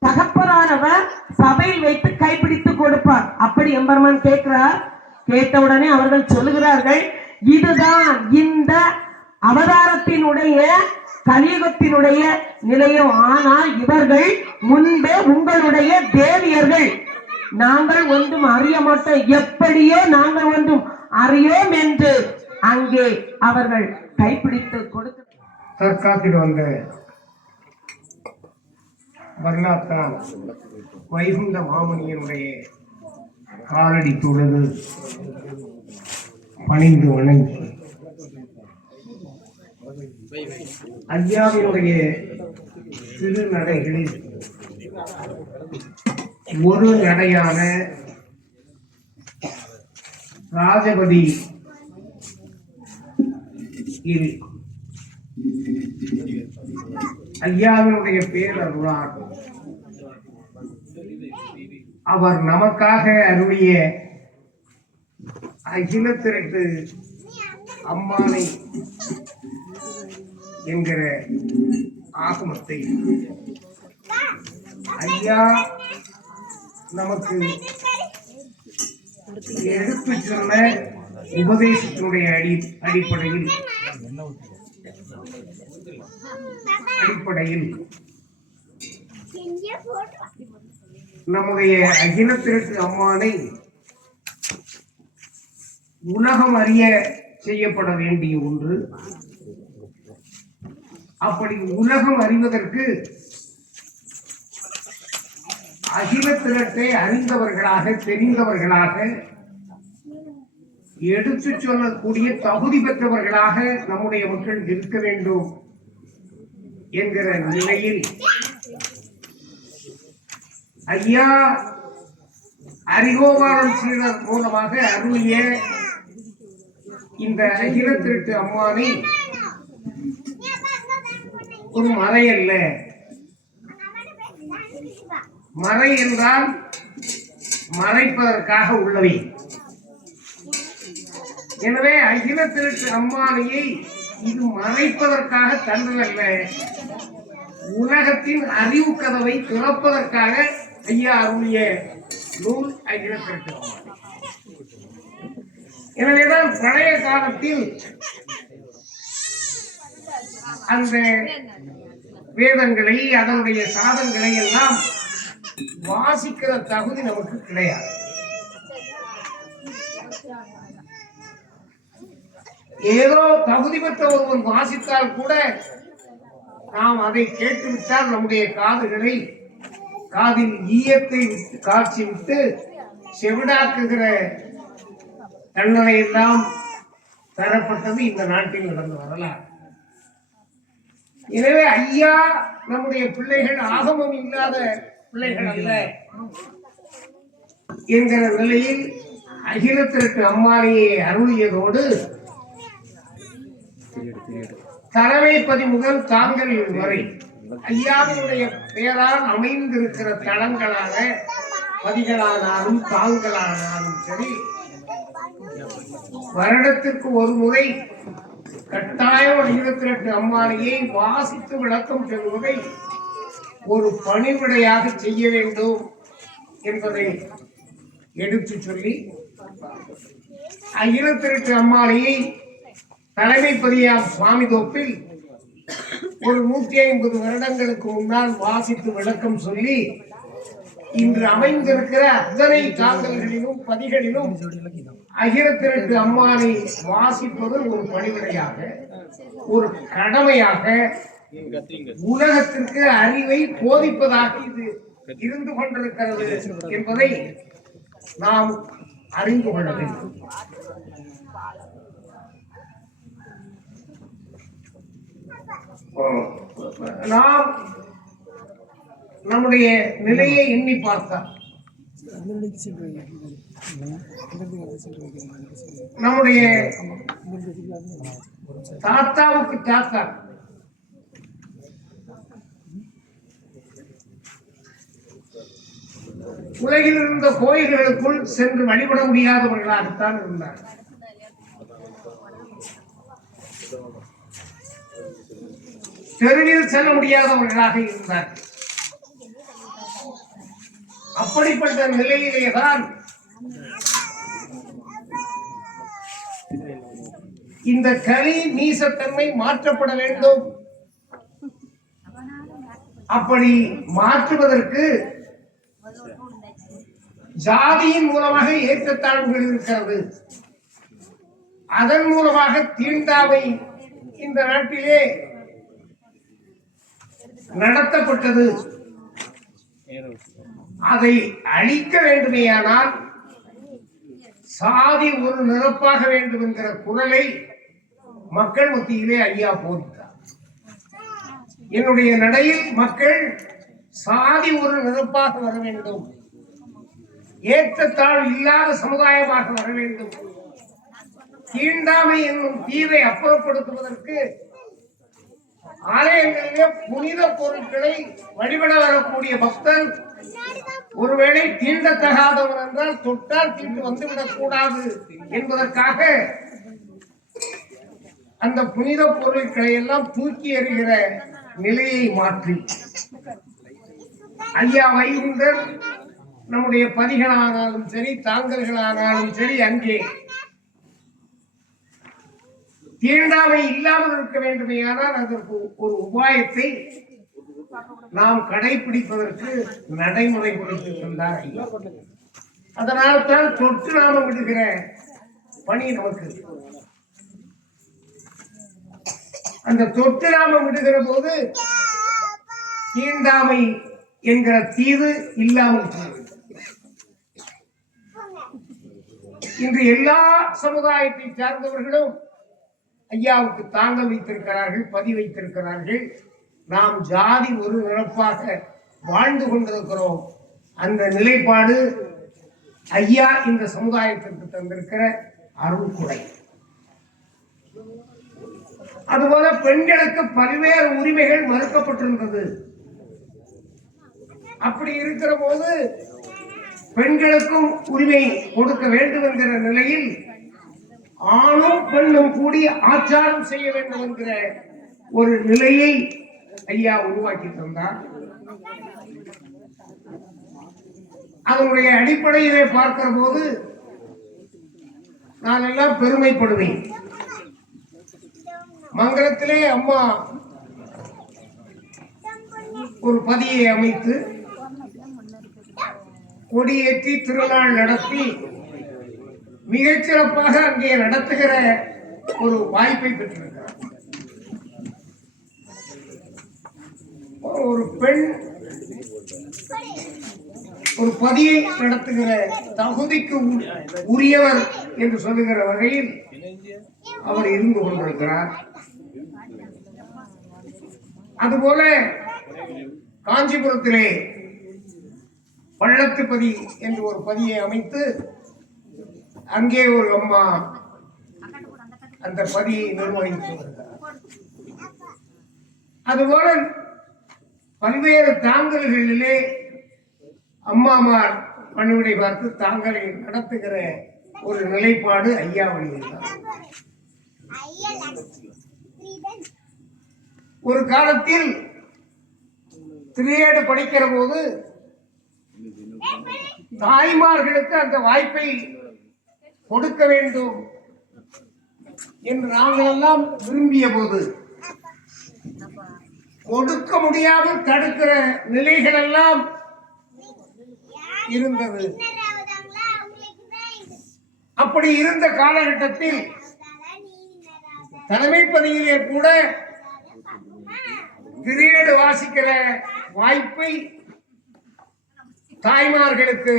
தகப்பனானவர் சபையில் வைத்து கைப்பிடித்து கொடுப்பார். அப்படி எம்பெருமான் கேட்கிறார். கேட்டவுடனே அவர்கள் சொல்லுகிறார்கள், இதுதான் இந்த அவதாரத்தினுடைய கலியுகத்தினுடைய நிலையம். ஆனால் இவர்கள் முன்பே உங்களுடைய தேவியர்கள், நாங்கள் ஒன்றும் அறிய மாட்டோம், எப்படியோ நாங்கள் ஒன்றும் அறியோம் என்று அங்கே அவர்கள் கைப்பிடித்து கொடுக்க தற்காத்தில் வந்த வரலாற்றால் வைகுண்ட மாமுனியனுடைய காலடி தொழுது பணிந்து வணங்கி ஐயாவினுடைய திருநடைகளில் ஒரு நடையான ராஜபதி ஐயாவினுடைய பேரருளார் அவர் நமக்காக அருளிய அகிலத்திரட்டு அம்மானை என்கிற ஆகமத்தை ஐயா நமக்கு எடுத்து சொன்ன உபதேசத்தினுடைய அடிப்படையில் நம்முடைய அகிலத்திற்கு அம்மானை உலகம் அறிய செய்யப்பட வேண்டிய ஒன்று. அப்படி உலகம் அறிவதற்கு அகிலத்திரட்டை அறிந்தவர்களாக தெரிந்தவர்களாக எடுத்து சொல்லக்கூடிய தகுதி பெற்றவர்களாக நம்முடைய மக்கள் இருக்க வேண்டும் என்கிற நிலையில் ஐயா அரிகோபாலன் சீடர் மூலமாக அருளிய இந்த அகிலத்திரட்டு அம்மானை ஒரு மறை அல்ல. மறை என்றால் மறைப்பதற்காக உள்ளவை. எனவே அகிலத்திரட்டு அம்மானையை இது மறைப்பதற்காக தந்ததல்ல, உலகத்தின் அறிவு கதவை திறப்பதற்காக ஐயா அருளிய நூல் அகிலத்திரட்டு அம்மானை. எனவேதான் பழைய காலத்தில் அந்த வேதங்களை அதனுடைய சாதங்களை எல்லாம் வாசிக்கிற தகுதி நமக்கு கிடையாது. ஏதோ தகுதி பெற்ற ஒருவன் வாசித்தால் கூட நாம் அதை கேட்டுவிட்டால் நம்முடைய காதுகளை காதில் ஈயத்தை காட்சி விட்டு செவிடாக்குகிற தண்டனை எல்லாம் தரப்பட்டது இந்த நாட்டில் நடந்து வரலாம். எனவே ஐயா நம்முடைய பிள்ளைகள் ஆகமம் இல்லாத பிள்ளைகள் அல்ல என்கிற நிலையில் அகிலத்திற்கு அம்மானையை அருளியதோடு தலைமைப்பதி முதல் தாங்கள் வரை ஐயாவினுடைய பெயரால் அமைந்திருக்கிற தளங்களான பதிகளானாலும் தாங்களானாலும் சரி, வருடத்திற்கு ஒரு முறை கட்டாயம் அகிலத்திற்கு அம்மானையை வாசித்து விளக்கம் சொல்வதை ஒரு பணிவிடையாக செய்ய வேண்டும் என்பதை எடுத்து சொல்லி அகிலத்திற்கு அம்மானையை தலைமைப்பதியாம் சுவாமி தோப்பில் ஒரு 150 வருடங்களுக்கு முன்னால் வாசித்து விளக்கம் சொல்லி இன்று அமைந்திருக்கிற அத்தனை தாங்கல்களிலும் பதிகளிலும் அகிலத்திரட்டு அம்மானை வாசிப்பது ஒரு பணிவிடையாக, ஒரு கடமையாக, உலகத்திற்கு அறிவை போதிப்பதாக இது இருந்து கொண்டிருக்கிறது என்பதை நாம் அறிந்து கொள்ள வேண்டும். நாம் நம்முடைய நிலையை எண்ணி பார்த்தால் நம்முடைய தாத்தாவுக்கு தாத்தா உலகில் இருந்த கோயில்களுக்குள் சென்று வழிபட முடியாதவர்களாகத்தான் இருந்தார். தெருவில் செல்ல முடியாதவர்களாக இருந்தார். அப்படிப்பட்ட நிலையிலேதான் இந்த கலி நீசத்தன்மை மாற்றப்பட வேண்டும். அப்படி மாற்றுவதற்கு ஜாதியின் மூலமாக ஏற்றத்தாழ்வுகள் இருக்கிறது. அதன் மூலமாக தீண்டாமை இந்த நாட்டிலே நடத்தப்பட்டது. அதை அழிக்க வேண்டுமேயானால் சாதி ஒரு நிரப்பாக வேண்டும் என்கிற குரலை மக்கள் மத்தியிலே ஐயா போதித்தார். என்னுடைய நடையில் மக்கள் சாதி ஒரு நிரப்பாக வர வேண்டும், ஏற்றத்தாழ்வு இல்லாத சமுதாயமாக வர வேண்டும், தீண்டாமை என்னும் தீவை அப்புறப்படுத்துவதற்கு ஆலயங்களிலே புனித பொருட்களை வழிபட வரக்கூடிய பக்தன் ஒருவேளை தீண்டத்தகாதவர் என்றால் தொட்டால் தீண்டு வந்துவிடக் கூடாது என்பதற்காக அந்த புனித பொருட்களை எல்லாம் தூக்கி எறிகிற நிலையை மாற்றி ஐயா வைகுண்டர் நம்முடைய பதிகளானாலும் சரி, தாங்கல்களானாலும் சரி, அங்கே தீண்டாமை இல்லாமல் இருக்க வேண்டுமேயானால் அதற்கு ஒரு உபாயத்தை நாம் கடைபிடிப்பதற்கு நடைமுறைப்படுத்தியிருக்கின்றார் ஐயா. அதனால் தான் தொற்று நாம விடுகிற பணி நமக்கு. அந்த தொற்று நாம விடுகிற போது தீண்டாமை என்கிற தீவு இல்லாமல் இன்று எல்லா சமுதாயத்தை சார்ந்தவர்களும் ஐயாவுக்கு தாங்கள் வைத்திருக்கிறார்கள், பதி வைத்திருக்கிறார்கள். நாம் ஜாதி ஒரு நிரப்பாக வாழ்ந்து கொண்டிருக்கிறோம். அந்த நிலைப்பாடு ஐயா இந்த சமுதாயத்திற்கு தந்திருக்கிற அருள்குடை. அதுபோல பெண்களுக்கு பல்வேறு உரிமைகள் மறுக்கப்பட்டிருந்தது. அப்படி இருக்கிற போது பெண்களுக்கும் உரிமை கொடுக்க வேண்டும் என்கிற நிலையில் ஆணும் பெண்ணும் கூடி ஆச்சாரம் செய்ய வேண்டும் என்கிற ஒரு நிலையை ஐயா உருவாக்கி தந்தார். அதனுடைய அடிப்படையிலே பார்க்கிற போது நான் எல்லாம் பெருமைப்படுவேன். மங்களத்திலே அம்மா ஒரு பதியை அமைத்து கொடியேற்றி திருநாள் நடத்தி மிகச்சிறப்பாக அங்கே நடத்துகிற ஒரு வாய்ப்பை பெற்றிருக்கிறார். ஒரு பெண் ஒரு பதியை நடத்துகிற தகுதிக்கு உரியவர் என்று சொல்லுகிற வகையில் அவர் இருந்து கொண்டிருக்கிறார். அதுபோல காஞ்சிபுரத்திலே பள்ளத்துப்பதி என்று ஒரு பதியை அமைத்து அங்கே ஒரு அம்மா அந்த பதியை நிர்வகித்து வருகிறார். அதுபோல பல்வேறு தாங்கல்களிலே அம்மாமார் பணிவிடை பார்த்து தாங்களை நடத்துகிற ஒரு நிலைப்பாடு ஐயா வழியில்தான். ஒரு காலத்தில் திரியேடு படிக்கிற போது தாய்மார்களுக்கு அந்த வாய்ப்பை கொடுக்க வேண்டும் என்று நாங்கள் எல்லாம் விரும்பிய போது கொடுக்க முடியாமல் தடுக்கிற நிலைகள் எல்லாம் இருந்தது. அப்படி இருந்த காலகட்டத்தில் தலைமை பதவியிலே கூட திரியேடு வாசிக்கிற வாய்ப்பை தாய்மார்களுக்கு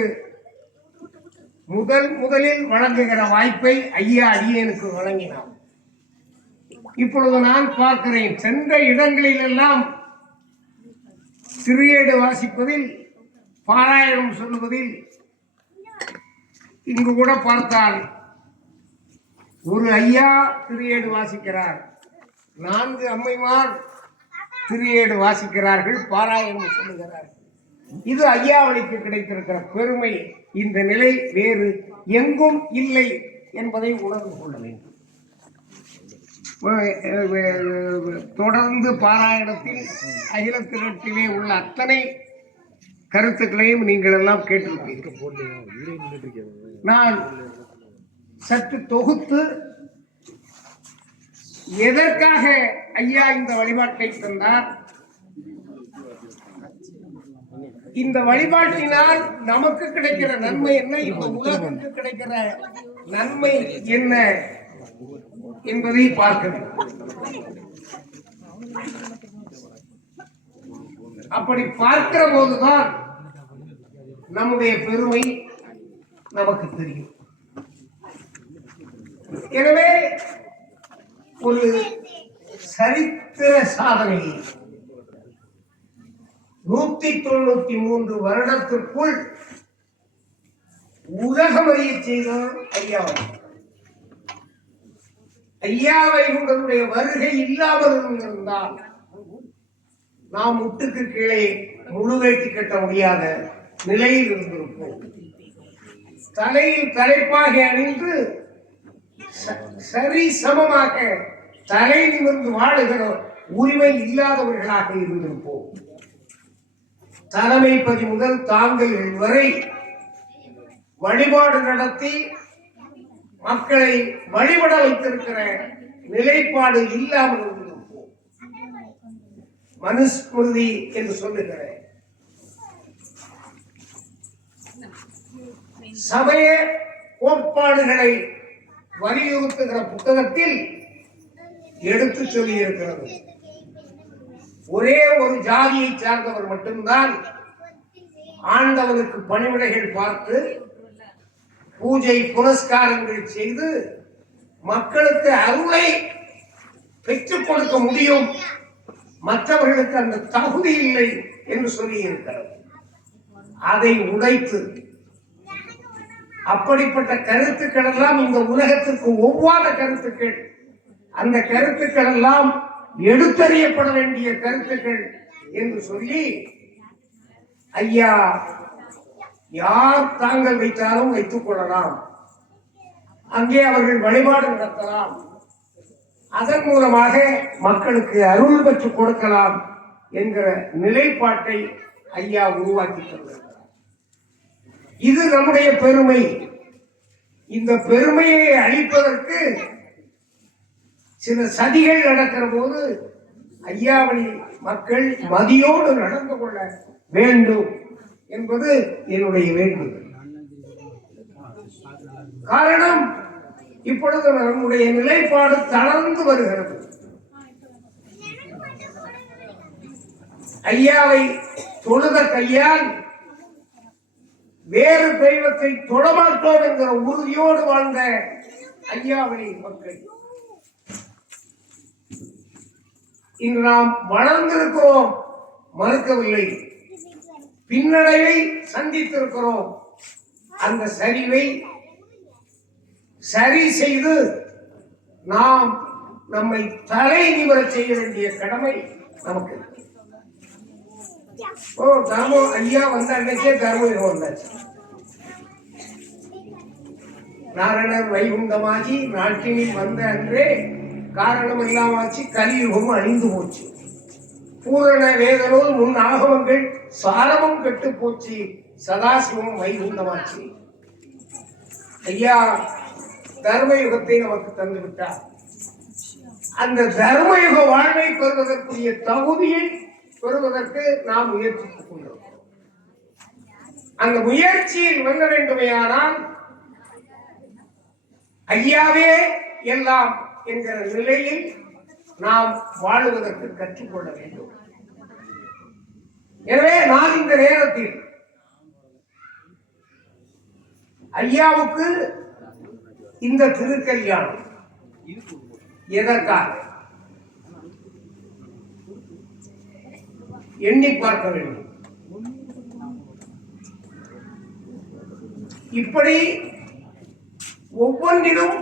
முதலில் வழங்குகிற வாய்ப்பை ஐயா அடியேனுக்கு வழங்கினார். இப்பொழுது நான் பார்க்கிறேன், சென்ற இடங்களில் எல்லாம் திரியேடு வாசிப்பதில், பாராயணம் சொல்லுவதில், இங்கு கூட பார்த்தால் ஒரு ஐயா திரியேடு வாசிக்கிறார், 4 அம்மைமார் திரியேடு வாசிக்கிறார்கள், பாராயணம் சொல்லுகிறார்கள். இது ஐயாவளிக்கு கிடைத்திருக்கிற பெருமை. இந்த நிலை வேறு எங்கும் இல்லை என்பதை உணர்ந்து கொள்ள வேண்டும். தொடர்ந்து பாராயணத்தில் அகில திரட்டிலே உள்ள அத்தனை கருத்துக்களையும் நீங்கள் எல்லாம் கேட்டிருப்பீர்கள். நான் சற்று தொகுத்து எதற்காக ஐயா இந்த வழிபாட்டை தந்தார், இந்த வழிபாட்டினால் நமக்கு கிடைக்கிற நன்மை என்ன, இந்த உலகத்துக்கு கிடைக்கிற நன்மை என்ன என்பதை பார்க்க வேண்டும். அப்படி பார்க்கிற போதுதான் நம்முடைய பெருமை நமக்கு தெரியும். எனவே ஒரு சரித்திர சாதனை 193 வருடத்திற்குள் உலகமறிய செய்தவர் ஐயாவை. ஐயாவை உங்களுடைய வருகை இல்லாமல் இருந்தால் நாம் முட்டுக்கு கீழே முழு வேட்டி கட்ட முடியாத நிலையில் இருந்திருப்போம். தலையில் தலைப்பாக அணிந்து சரி சமமாக தலை நிமிர்ந்து வாழுகிற உரிமை இல்லாதவர்களாக இருந்திருப்போம். தலைமைப்பதி முதல் தாங்கள் வரை வழிபாடு நடத்தி மக்களை வழிபட வைத்திருக்கிற நிலைப்பாடு இல்லாமல் இருந்திருப்போம். மனுஸ்மிருதி என்று சொல்லுகிற சமய கோட்பாடுகளை வலியுறுத்துகிற புத்தகத்தில் எடுத்து சொல்லி இருக்கிறது. ஒரே ஒரு ஜாதியை சார்ந்தவர் மட்டும்தான் ஆண்டவனுக்கு பணிவிடைகள் பார்த்து பூஜை புனஸ்காரங்கள் செய்து மக்களுக்கு அருளை பெற்றுக் கொடுக்க முடியும், மற்றவர்களுக்கு அந்த தகுதி இல்லை என்று சொல்லி இருக்கிறது. அதை உடைத்து அப்படிப்பட்ட கருத்துக்கள் எல்லாம் இந்த உலகத்திற்கு ஒவ்வாத கருத்துக்கள், அந்த கருத்துக்கள் எல்லாம் எடுத்தறியப்பட வேண்டிய கருத்துக்கள் என்று சொல்லி ஐயா யார் தாங்கள் வைத்தாலும் வைத்துக் கொள்ளலாம், அங்கே அவர்கள் வழிபாடு நடத்தலாம், அதன் மூலமாக மக்களுக்கு அருள் பெற்றுக் கொடுக்கலாம் என்கிற நிலைப்பாட்டை ஐயா உருவாக்கி தந்தார். இது நம்முடைய பெருமை. இந்த பெருமையை அளிப்பதற்கு சில சதிகள் நடக்கிற போது ஐயாவளி மக்கள் மதியோடு நடந்து கொள்ள வேண்டும் என்பது என்னுடைய வேண்டுகோள். காரணம், இப்பொழுது நம்முடைய நிலைப்பாடு தளர்ந்து வருகிறது. ஐயாவை தொழுத கையால் வேறு தெய்வத்தை தொடமாட்டோம் என்கிற உறுதியோடு வாழ்ந்த ஐயாவளி மக்கள் இன்று நாம் வளர்ந்திருக்கிறோம், மறுக்கவில்லை. பின்னடைவை சந்தித்திருக்கிறோம். அந்த சரிவை சரி செய்து நாம் நம்மை தலை நிமிர செய்ய வேண்டிய கடமை நமக்கு. தர்மம் ஐயா வந்த அன்னைக்கே தர்மம் வந்தாச்சு. நாரணர் வைகுண்டமாகி நாட்டினில் வந்த அன்றே காரணம் இல்லாமாச்சு, கலியுகம் அழிந்து போச்சு. பூரண வேதனோல் முன் ஆகமங்கள் சாரமும் கெட்டு போச்சு, சதாசிவம் வைகுண்டமாச்சு. ஐயா தர்ம யுகத்தை நமக்கு தந்து விட்டார். அந்த தர்மயுக வாழ்வை பெறுவதற்குரிய தகுதியை பெறுவதற்கு நாம் முயற்சித்துக் கொண்டிருக்கிறோம். அந்த முயற்சியில் வெல்ல வேண்டுமையானால் ஐயாவே எல்லாம் என்கிற நிலையில் நாம் வாழுவதற்கு கற்றுக்கொள்ள வேண்டும். எனவே நான் இந்த நேரத்தில் ஐயாவுக்கு இந்த திருக்கல்யாணம் எதற்காக எண்ணி பார்க்க வேண்டும். இப்படி ஒவ்வொன்றிலும்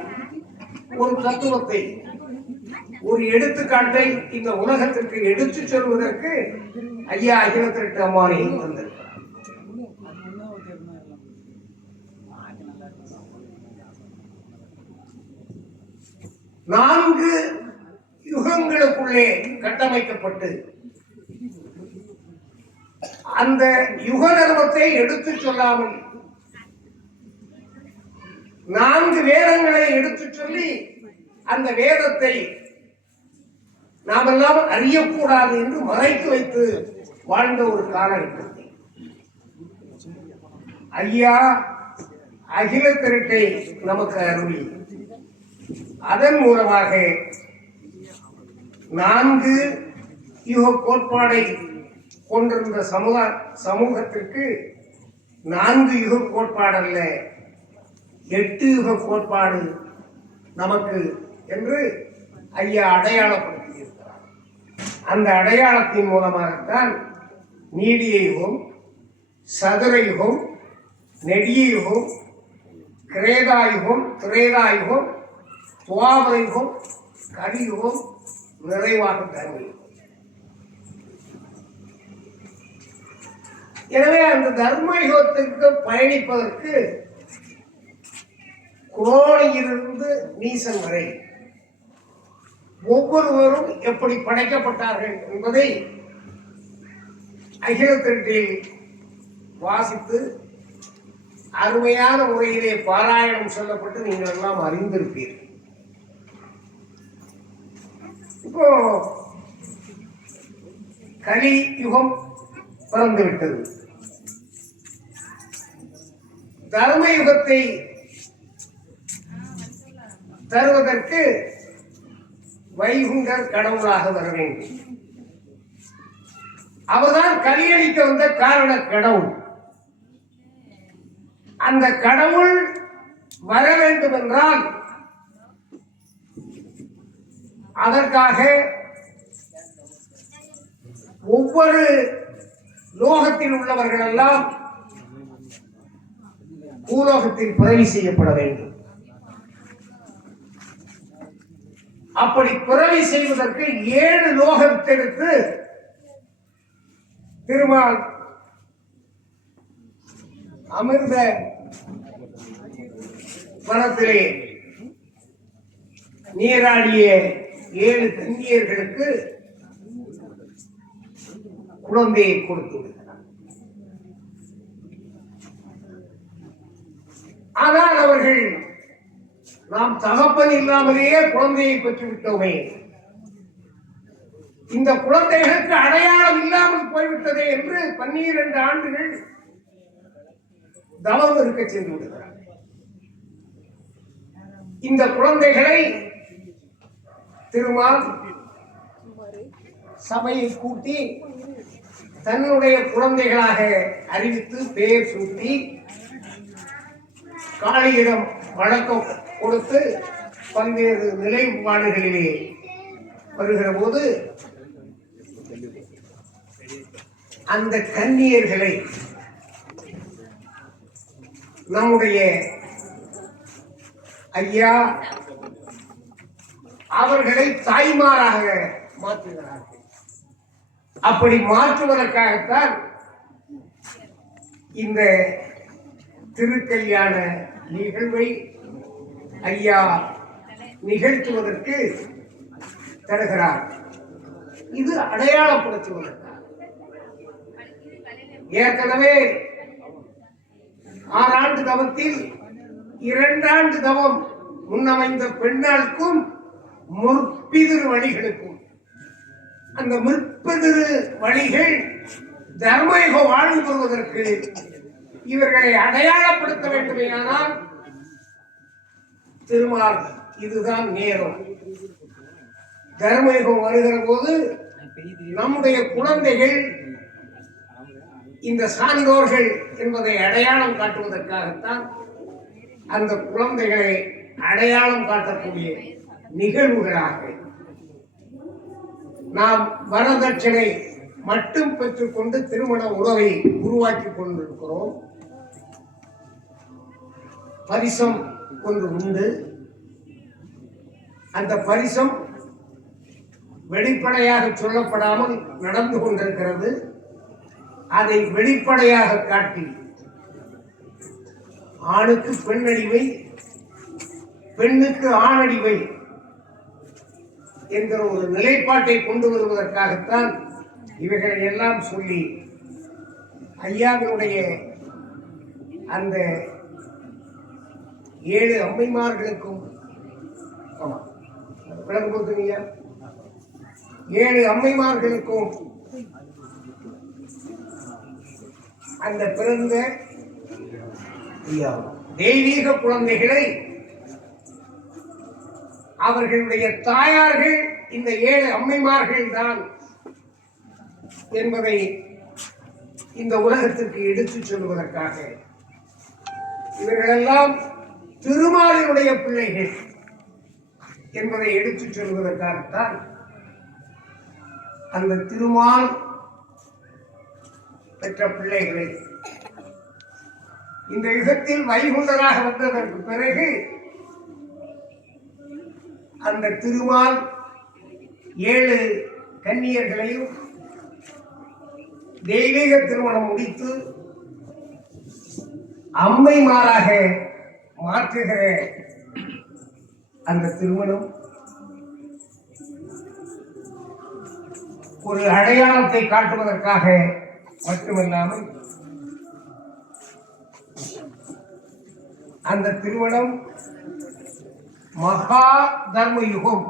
ஒரு தத்துவத்தை, ஒரு எடுத்துக்காட்டை இந்த உலகத்திற்கு எடுத்துச் சொல்வதற்கு ஐயா அகில திரட்டு அம்மானை வந்திருக்கிறார். நான்கு யுகங்களுக்குள்ளே கட்டமைக்கப்பட்டு அந்த யுக தர்மத்தை எடுத்துச் சொல்லாமல் நான்கு வேதங்களை எடுத்துச் சொல்லி அந்த வேதத்தை நாமெல்லாம் அறியக்கூடாது என்று மறைத்து வைத்து வாழ்ந்த ஒரு காலகட்டத்தில் ஐயா அகில திரட்டை நமக்கு அருளி அதன் மூலமாக நான்கு யுக கோட்பாடை கொண்டிருந்த சமூகத்திற்கு நான்கு யுக கோட்பாடல்ல 8 யுக கோட்பாடு நமக்கு என்று ஐயா அடையாளப்படுத்தி இருக்கிறார். அந்த அடையாளத்தின் மூலமாகத்தான் நீடிய யுகம், சதுர யுகம், நெடிய யுகம், கிரேதாயுகம், திரேதாயுகம், துவாபர யுகம், கலியுகம், நிறைவாக தர்மயுகம். எனவே அந்த தர்மயுகத்திற்கு பயணிப்பதற்கு குரோனியிலிருந்து நீசன் வரை ஒவ்வொருவரும் எப்படி படைக்கப்பட்டார்கள் என்பதை அகில திரட்டில் வாசித்து அருமையான முறையிலே பாராயணம் சொல்லப்பட்டு நீங்கள் எல்லாம் அறிந்திருப்பீர்கள். இப்போ கலி யுகம் பிறந்துவிட்டது. தர்ம யுகத்தை தருவதற்கு வைகுண்டர் கடவுளாக வர வேண்டும். அவர்தான் கலியளிக்க வந்த காரண கடவுள். அந்த கடவுள் வர வேண்டும் என்றால் அதற்காக ஒவ்வொரு லோகத்தில் உள்ளவர்கள் எல்லாம் பூலோகத்தில் பிறவி செய்யப்பட வேண்டும். அப்படி பிறவி செய்வதற்கு 7 லோகத்திற்கு திருமால் அமிர்த வனத்திலே நீராடிய 7 கன்னியர்களுக்கு குழந்தையை கொடுத்து விடுகிறார். ஆனால் அவர்கள் நாம் தகப்பன் இல்லாமலேயே குழந்தையை பெற்று விட்டோமே, இந்த குழந்தைகளுக்கு அடையாளம் இல்லாமல் போய்விட்டதே என்று 12 ஆண்டுகள் தவம் இருக்க சென்று விடுகிறார். இந்த குழந்தைகளை திருமால் சபையை கூட்டி தன்னுடைய குழந்தைகளாக அறிவித்து பெயர் சூட்டி காளியிடம் வழக்கம் கொடுத்து பல்வேறு நிலைப்பாடுகளிலே வருகிற போது அந்த கன்னியர்களை நம்முடைய ஐயா அவர்களை தாய்மாராக மாற்றுகிறார்கள். அப்படி மாற்றுவதற்காகத்தான் இந்த திருக்கல்யாண நிகழ்வை ஐயா நிகழ்த்துவதற்கு தருகிறார். இது அடையாளப்படுத்துவதற்காக. ஏற்கனவே 6 ஆண்டு தவத்தில் 2 ஆண்டு தவம் முன்னமைந்த பெண்ணாளுக்கும் முற்பிதிர் வழிகளுக்கும். அந்த முற்பிதிர் வழிகள் தர்மயுக வாழ்வு பெறுவதற்கு இவர்களை அடையாளப்படுத்த வேண்டுமேயானால் திருமால் இதுதான் நேரம். தர்மயுகம் வருகிற போது நம்முடைய குழந்தைகள் இந்த சான்றோர்கள் என்பதை அடையாளம் காட்டுவதற்காகத்தான் அந்த குழந்தைகளை அடையாளம் காட்டக்கூடிய நிகழ்வுகளாக நாம் வரதட்சணை மட்டும் பெற்றுக்கொண்டு திருமண உறவை உருவாக்கி கொண்டிருக்கிறோம். பரிசம் ஒன்று உண்டு. அந்த பரிசம் வெளிப்படையாக சொல்லப்படாமல் நடந்து கொண்டிருக்கிறது. அதை வெளிப்படையாக காட்டி ஆணுக்கு பெண்ணடிமை, பெண்ணுக்கு ஆணடிமை என்கிற ஒரு நிலைப்பாட்டை கொண்டு வருவதற்காகத்தான் இவைகளை எல்லாம் சொல்லி ஐயாவினுடைய அந்த 7 அம்மைமார்களுக்கும் விளக்கு கொடுத்தீங்க. 7 அம்மைமார்களுக்கும் அந்த பிறந்த தெய்வீக குழந்தைகளை அவர்களுடைய தாயார்கள் இந்த 7 அம்மைமார்கள் தான் என்பதை இந்த உலகத்திற்கு எடுத்துச் சொல்வதற்காக இவர்களெல்லாம் திருமாலினுடைய பிள்ளைகள் என்பதை எடுத்துச் சொல்வதற்காகத்தான் அந்த திருமால் பெற்ற பிள்ளைகளை இந்த யுகத்தில் வைகுண்டராக வந்ததற்கு பிறகு அந்த திருமால் 7 கன்னியர்களையும் தெய்வீக திருமணம் முடித்து அம்மைமாராக மாற்றுகிற அந்த திருமணம் ஒரு அடையாளத்தை காட்டுவதற்காக மட்டுமல்லாமல் அந்த திருமணம் மகா தர்ம யுகம்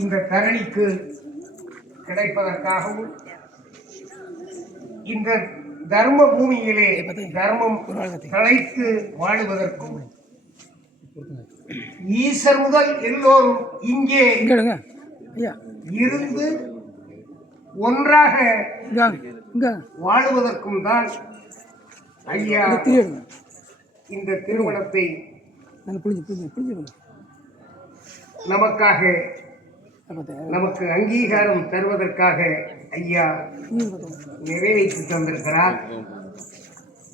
இந்த தரணிக்கு கிடைப்பதற்காகவும் இந்த தர்ம பூமியிலே தர்மம் தழைத்து வாழுவதற்கும் ஈசர் முதல் எல்லோரும் இங்கே இருந்து ஒன்றாக வாழுவதற்கும் தான் ஐயா இந்த திருமணத்தை நமக்கு அங்கீகாரம் தருவதற்காக ஐயா நிறைவேற்றி தந்திருக்கிறார்.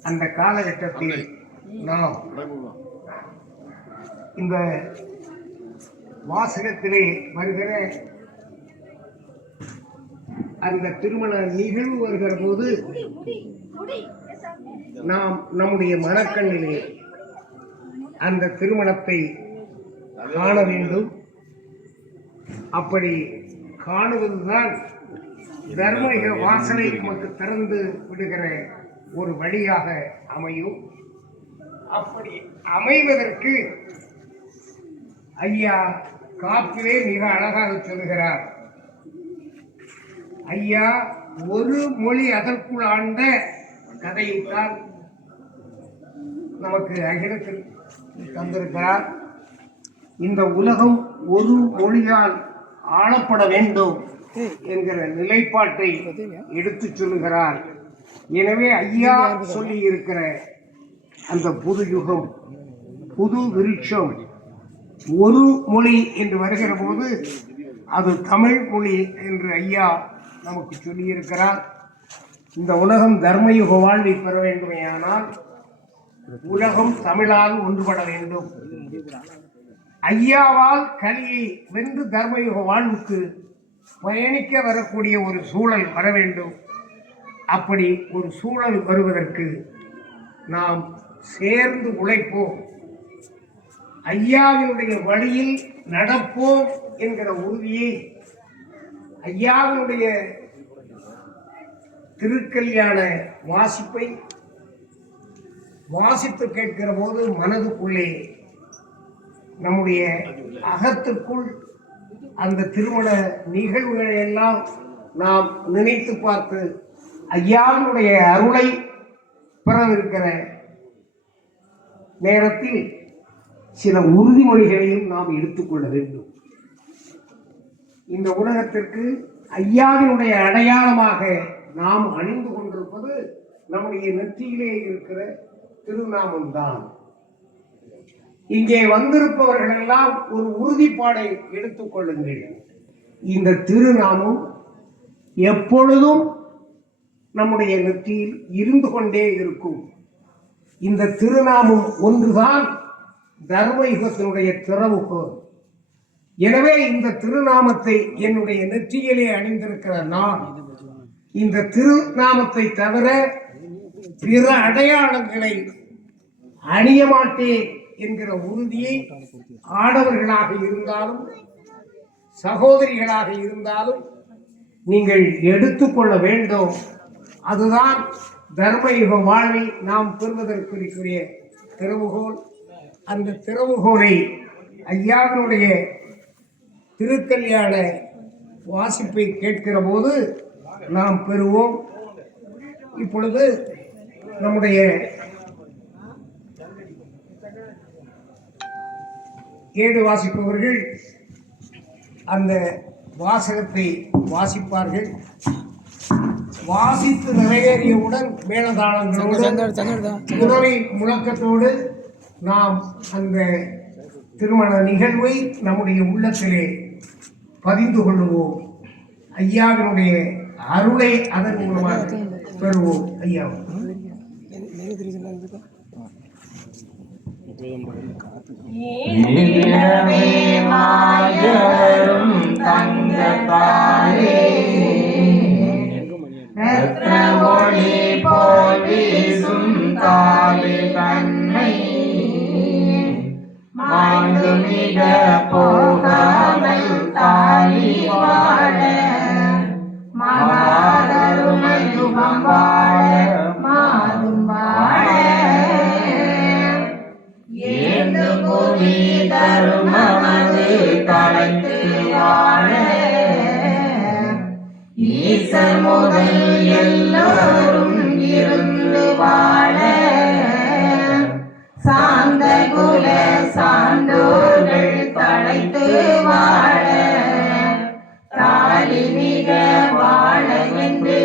அந்த காலகட்டத்தில் நாம் இந்த வாசகத்திலே வருகிற அந்த திருமண நிகழ்வு வருகிற போது நாம் நம்முடைய மனக்கண்ணிலே அந்த திருமணத்தை காண வேண்டும். அப்படி காணுவதுதான் தர்மயுக வாசனை நமக்கு திறந்து விடுகிற ஒரு வழியாக அமையும். அப்படி அமைவதற்கு ஐயா காப்பிலே மிக அழகாக சொல்லுகிறார். ஐயா ஒரு மொழி அதற்குள் ஆண்ட கதையைத்தான் நமக்கு அகிலத்தில் தந்திருக்கிறார். இந்த உலகம் ஒரு மொழியால் ஆளப்பட வேண்டும் என்கிற நிலைப்பாட்டை எடுத்துச் சொல்லுகிறார். எனவே ஐயா சொல்லி இருக்கிற அந்த புது யுகம், புது விருட்சம், ஒரு மொழி என்று வருகிற போது அது தமிழ் மொழி என்று ஐயா நமக்கு சொல்லியிருக்கிறார். இந்த உலகம் தர்மயுக வாழ்வை பெற வேண்டுமேயானால் உலகம் தமிழால் ஒன்றுபட வேண்டும். ஐயாவால் கலியை வென்று தர்மயுக வாழ்வுக்கு பயணிக்க வரக்கூடிய ஒரு சூழல் வர வேண்டும். அப்படி ஒரு சூழல் வருவதற்கு நாம் சேர்ந்து உழைப்போம், ஐயாவினுடைய வழியில் நடப்போம் என்கிற உறுதியை ஐயாவினுடைய திருக்கல்யாண வாசிப்பை வாசித்து கேட்கிற போது மனதுக்குள்ளே நம்முடைய அகத்திற்குள் அந்த திருமண நிகழ்வுகளை எல்லாம் நாம் நினைத்து பார்த்து ஐயாவினுடைய அருளை பெறவிருக்கிற நேரத்தில் சில உறுதிமொழிகளையும் நாம் எடுத்துக்கொள்ள வேண்டும். இந்த உலகத்திற்கு ஐயாவினுடைய அடையாளமாக நாம் அணிந்து கொண்டிருப்பது நம்முடைய நெற்றியிலே இருக்கிற திருநாமம்தான். இங்கே வந்திருப்பவர்கள் எல்லாம் ஒரு உறுதிப்பாடை எடுத்துக் கொள்ளுங்கள். இந்த திருநாமம் எப்பொழுதும் நம்முடைய நெற்றியில் இருந்து கொண்டே இருக்கும். இந்த திருநாமம் ஒன்றுதான் தர்மயுகத்தினுடைய திறவுகோல். எனவே இந்த திருநாமத்தை என்னுடைய நெற்றியிலே அணிந்திருக்கிற நான் இந்த திருநாமத்தை தவிர பிற அடையாளங்களை அணிய மாட்டேன் என்கிற உறுதியை ஆடவர்களாக இருந்தாலும் சகோதரிகளாக இருந்தாலும் நீங்கள் எடுத்துக்கொள்ள வேண்டும். அதுதான் தர்மயுக வாழ்வில் நாம் பெறுவதற்குரிய திறவுகோல். அந்த திறவுகோலை ஐயாவினுடைய திருக்கல்யாண வாசிப்பை கேட்கிற போது நாம் பெறுவோம். இப்பொழுது நம்முடைய ஏடு வாசிப்பவர்கள் அந்த வாசகத்தை வாசிப்பார்கள். வாசித்து நிறைவேறியவுடன் மேலதாளங்களோடு உதவி முழக்கத்தோடு நாம் அந்த திருமண நிகழ்வை நம்முடைய உள்ளத்திலே பதிந்து கொள்ளுவோம். ஐயாவினுடைய அருளை அதன் மூலமாக பெறுவோம். ஐயா மாயரும் தங்கத்தாலே ரத்னமொழி போல் வீசும் தாலி தன்னை மாய்ந்து மிக போகாமல் தாலி வாழ மாதருமை யுகம் வாழ மாதும் வாழ ஏந்து பூமி தருமமது கலைத்து வாழ ஈசர் முதல் எல்லோரும் இருந்து வாழ சாந்த குல சான்றோர்கள் தழைத்து வாழ தாலி மிக வாழ என்று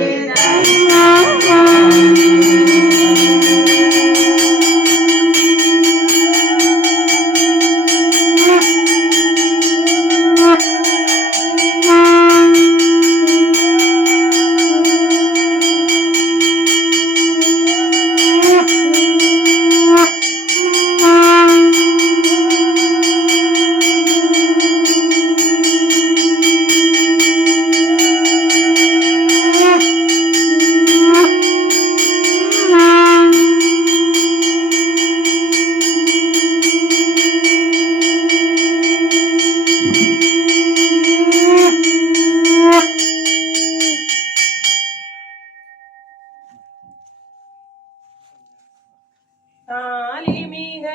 தாலி மிக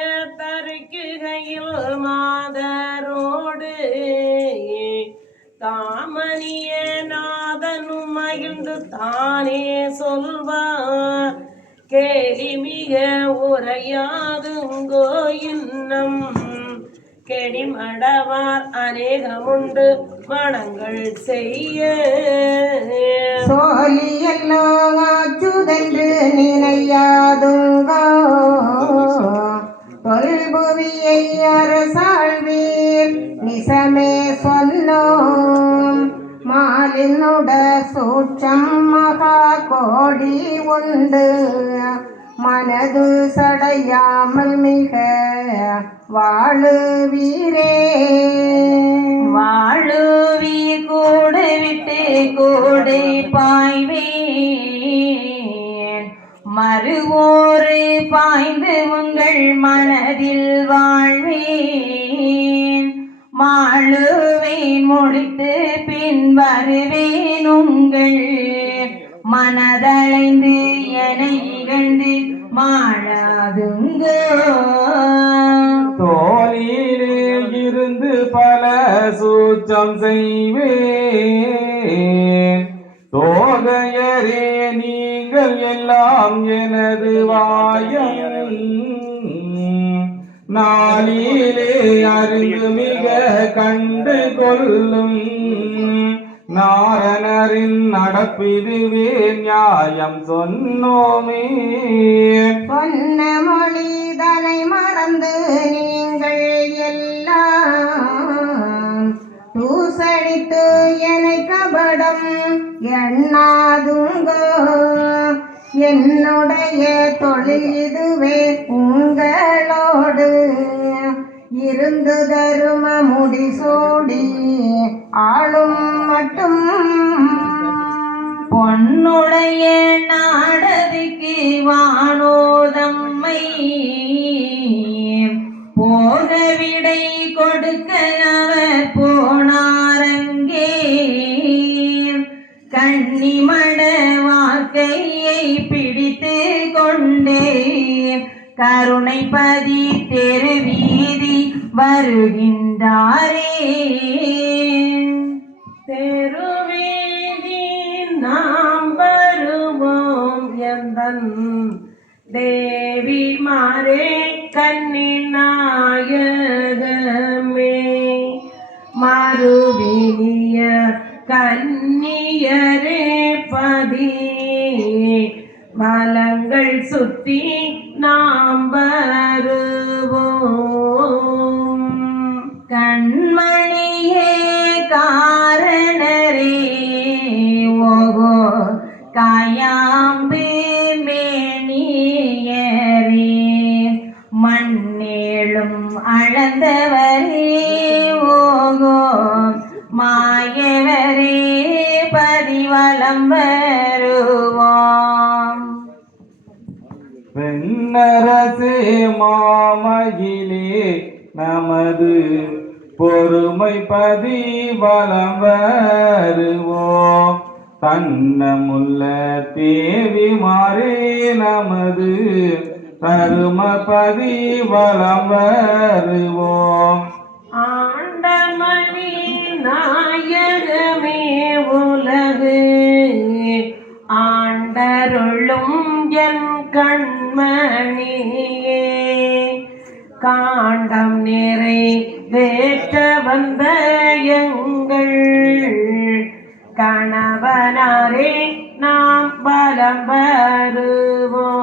தருக்குகையில் மாதரோடு தாமணிய நாதனும் மகிழ்ந்து தானே சொல்வார் கேலி மிக உரையாதுங்கோ இன்னம் கெடிமடவார் அநேகமுண்டு மனங்கள் செய்ய சோழியல்லோ ஆச்சுதென்று நினையாதுங்கோ தொல்புவியை அரசாழ்வீர் நிசமே சொன்னோம் மாலினுட சூட்சம் மகா கோடி உண்டு மனது சடையாமல் மிக வாழுவீரே வாழுவீர் கூடு விட்டு கூடை பாய்வேன் மறுவோரு பாய்ந்து உங்கள் மனதில் வாழ்வேன் மாழுவேன் முடித்து பின் வருவேன் உங்கள் மனதளைந்து என இகழ்ந்து மாழாதுங்கோ தோளிலே சூச்சம் செய்வேன். தோகையரே நீங்கள் எல்லாம் எனது வாயம் நாளிலே அறிந்து மிக கண்டு கொள்ளும். நாரணரின் நடப்பிதுவே நியாயம் சொன்னோமே. சொன்ன மொழிதனை மறந்து நீங்கள் எல்லாம் தூசடித்து என்னை கபடம் எண்ணாதுங்கோ. என்னுடைய தொழில் இதுவே உங்களோடு இருந்து தரும முடிசூடி ஆளும் மட்டும். பொன்னுடைய நாடதிக்கு வானோதம்மை போக விடை கொடுக்க அவர் போனாரங்கே. கன்னிமட வாக்கையை பிடித்து கொண்டே கருணைபதி தெருவீதி வருகின்றாரே. தெருவீதி நாம் வருவோம் எந்தன் தேவி மாரே கன்னி நாயகமே. மறுவினிய கன்னியரே பதி வலங்கள் சுத்தி நாம் வருவோம். கண்மணியே காரணரே ஓகோ காயாம்பு மேனியரே மண்ணேளும் அளந்தவரே ஓகோ மாயவரே பதிவலம் வருவோம். பெண்ணரசே மாமகிலே நமது பொறுமை பதிவலம் வருவோம். தன்னமுள்ள தேவி மாறே நமது தரும பதிவலம் வருவோம். ஆண்டமணி நாயகமே உலகு ஆண்டருளும் என் கண்மணியே. காண்டம் நிறை வேற்ற வந்த எங்கள் கணவனாரே நாம் பலம் வருவோம்.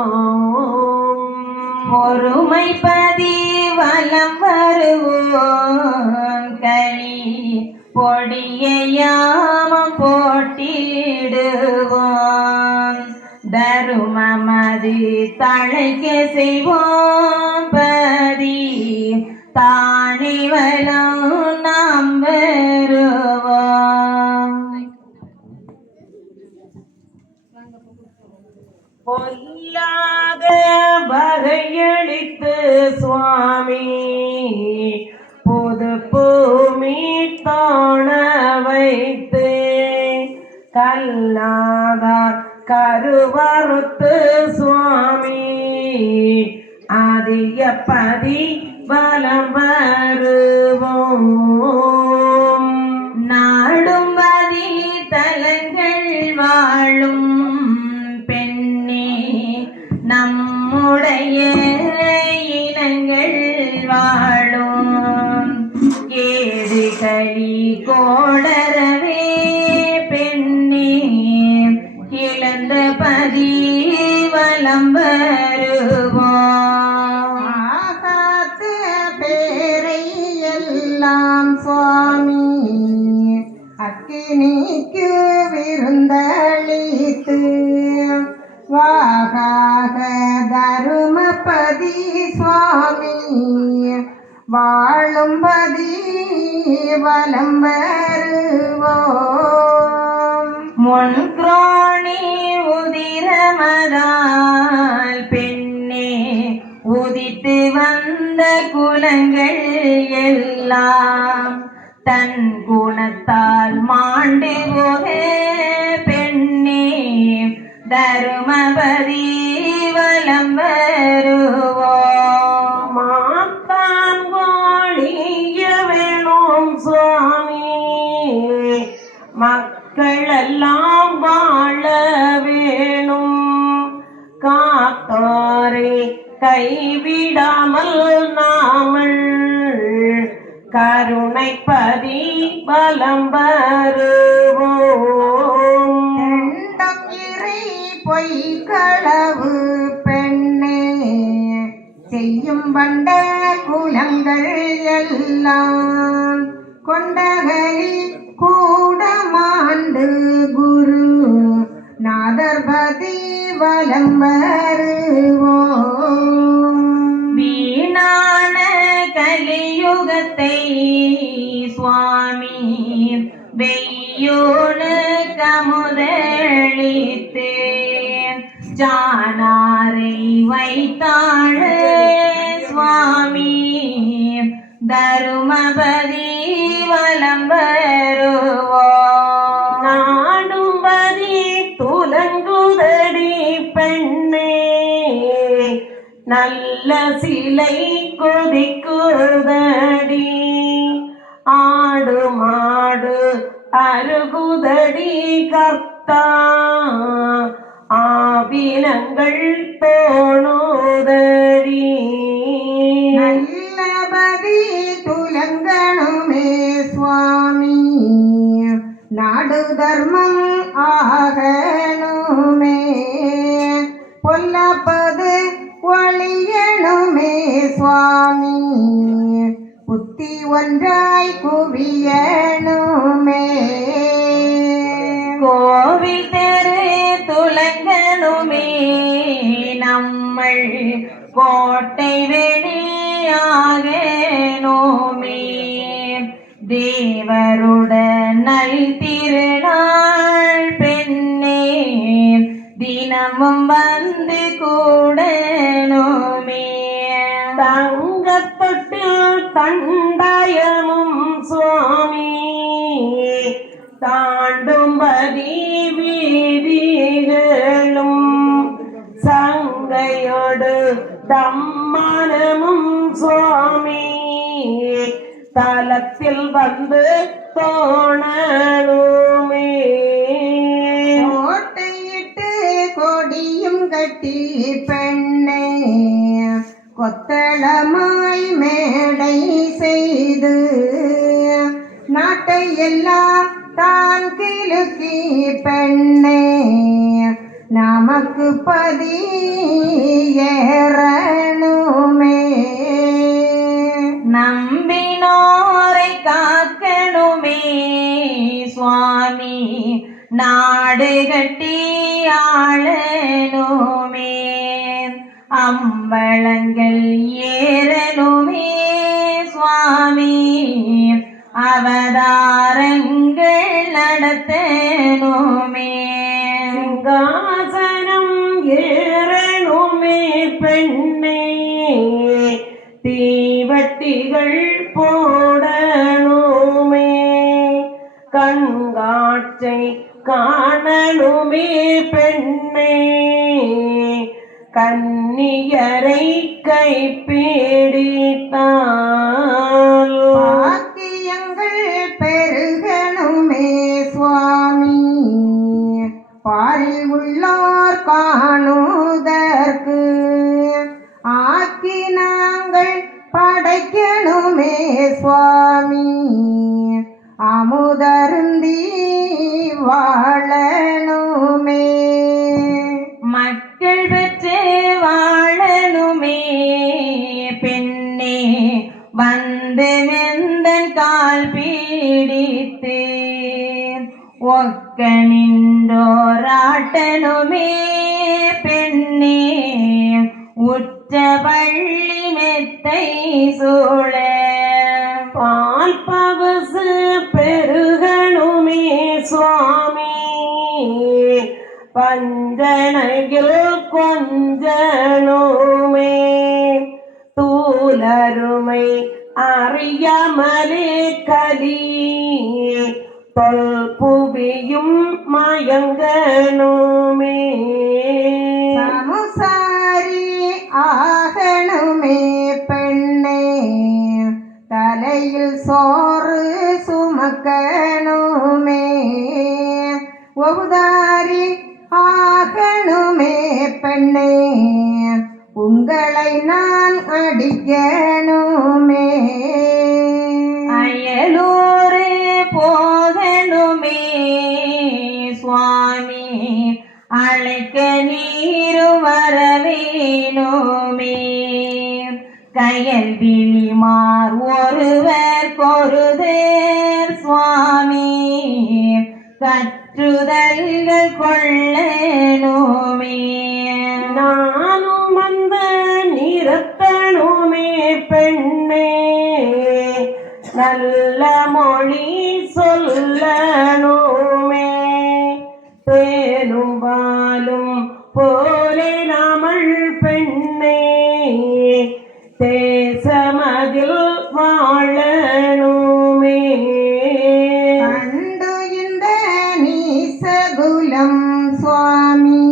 பொறுமை பதிவலம் வருவோம். கரி பொடியாமம் போட்டிடுவோம். தருமமதி தழைக்க செய்வோம். பதி தானிவலம் நாம் வருவோம். பொல்லாத வகையளித்து சுவாமி புது பூமி தோண வைத்து கல்லாதார் கருவறுத்து சுவாமி அதிய பதி பலம் வருவோம். நாடும்பதி தலங்கள் வாழும் பெண்ணே நம்முடைய இனங்கள் வாழும். ஏது களி கோடரவே பெண்ணே இழந்த பதி வலம் வருவோம். ஆகாத்து பேரை எல்லாம் சுவாமி அக்கினிக்கு விருந்தளித்து வாகாக தருமபதி சுவாமி வாழும்பதி வலம் வருவோம். முன்கிரோணி உதிரமதால் பெண்ணே உதித்து வந்த குலங்கள் எல்லாம் தன் குணத்தால் மாண்டு போக பெண்ணே தருமபதி வலம் வருவோம். மாத்தான் கோழிய வேணும் சுவாமி அவரை கைவிடாமல் நாமல் கருணைப்பதி வலம் வருவோம். தண்டம் இறை பொய்களவு பெண்ணே செய்யும் வண்ட குலங்கள் எல்லாம் கொண்டகலி கூடமாண்டு குரு நாதர்பதி வலம் வருவோம். வீணான கலியுகத்தை சுவாமி வெய்யோனு கமுதளித்து ஜானாரை வைத்தாழ சுவாமி தருமபதி வலம் வருவோம். நாடும்பதி துலங்குதடி பெண்ணே நல்ல சிலை கொதிக்குதடி ஆடு மாடு அருகுதடி கர்த்தா ஆவினங்கள் தோணுதடி நல்லபதி துலங்கணுமே சுவாமி நாடு தர்மம் ஆகணுமே பொல்லப்பது ஒளியணுமே சுவாமி புத்தி ஒன்றாய் குவியணுமே. கோவில் தெரு துலங்கணுமே நம்மள் கோட்டை வெளியாகணுமே தேவருடன் நல் திருநாள் பெண்ணே தினமும் வந்து கூடணுமே. தங்கத்தொட்டில் தண்டாயமும் சுவாமி தாண்டும்பதி வீதிகளும் சங்கையோடு தம்மனமும் சுவாமி தலத்தில் வந்து தோணலுமே. கோட்டையிட்டு கொடியும் கட்டி பெண்ணே கொத்தளமாய் மேடை செய்து நாட்டை எல்லாம் தான் கிழக்கி பெண்ணே நமக்கு பதி ஏறணுமே. நம்பினோரை காக்கணுமே சுவாமி நாடு கட்டி ஆளணுமே அம்பளங்கள் ஏறணுமே சுவாமி அவதாரங்கள் நடத்தணுமே. சிங்காசனம் ஏறணுமே பெண்ணே தீவட்டிகள் போடணுமே கண்காட்சை காணணுமே பெண்ணே கன்னியரை கைப்பிடித்தால் பாக்கியங்கள் பெருகணுமே சுவாமி பாரில் உள்ளோர் காணுதற்கு ஆக்கி நாங்கள் படைக்கணுமே சுவாமி அமுதருந்தி வாழணுமே. மக்கள் பெற்று வாழணுமே பெண்ணே வந்து வெந்தன் கால் பீடித்து ஒக்க நின்றோராட்டனுமே பெண்ணே உற்ற பள்ளி மெத்தை சூழ பால் பவசு பெருகணுமே சுவாமி பஞ்சனையில் கொஞ்சனுமே தூலருமை அறியாமலே கலி தொல்புவியும் மயங்கனுமே சமுசாரி ஆகணுமே பெண்ணே தலையில் சோறு சுமக்கணுமே ஒவுதாரி ஆகணுமே பெண்ணே உங்களை நான் அடிக்கணுமே. அயலூர் போகணுமே சுவாமி, அழைக்க நீரும் வரவேணுமே. கயல் விழிமார் ஒருவர் கொருதேர் சுவாமி, கற்றுதல்கள் கொள்ளணுமே. நானும் வந்த நிறத்தணுமே பெண்ணே, நல்ல மொழி சொல்லணுமே. தேனும் பாலும் போலே நாமல் பெண்ணே, தேசமதில் வாழணுமே. கண்டு இந்த நீசகுலம் சுவாமி,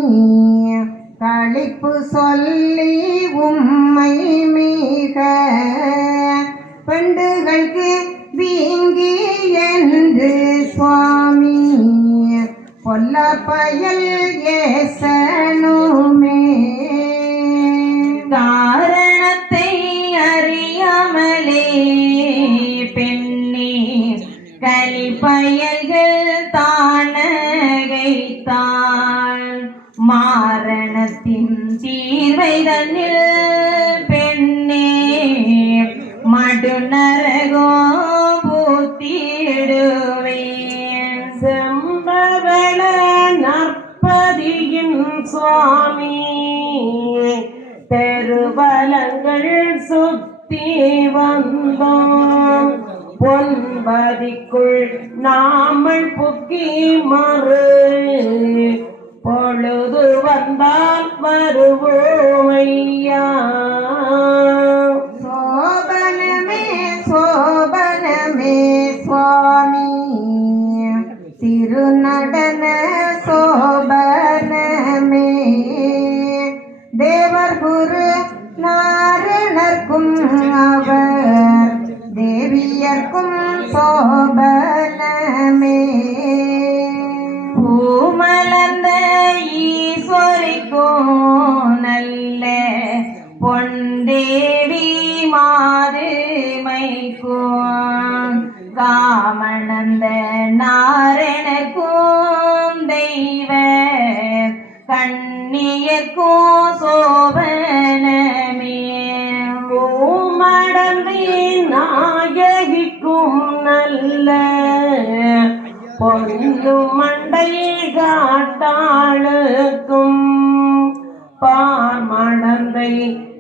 களிப்பு சொல்லி உம்மை மிக பெண்டுகளுக்கு வீங்கி என்று சுவாமி, பொல்ல பயல் ஏசனுமே. காரணத்தை அறியாமலே பெண்ணே, கலிப்பயல்கள் தானகைத்தாள். மாரணத்தின் தீர்வை தன்னில் பெண்ணே, மடுநரகோ பூத்திடுவேன். செம்பவள நற்பதியின் சுவாமி, தெருவலங்கள் சுத்தி வந்தோம். பொன்பதிக்குள் நாமல் புக்கி மறு, பொழுது வந்தால் வருவோம் ஐயா. சோபனமே சோபனமே சுவாமி, திருநடன சோபனமே. தேவர் குரு நாரணர்க்கும் அவர், தேவியர்க்கும் சோபனமே. பூமலர்ந்த ஈஸ்வரிக்கும் நல்ல பொன்தேவி மாதுமைக்கும், காமணந்த நாரணக்கும் தெய்வ கண்ணியர்க்கும் சோபனமே. பூமடந்தி நாயகிக்கும் நல்ல பொன்னு மண்டை காட்டாளுக்கும், பார்மடந்தை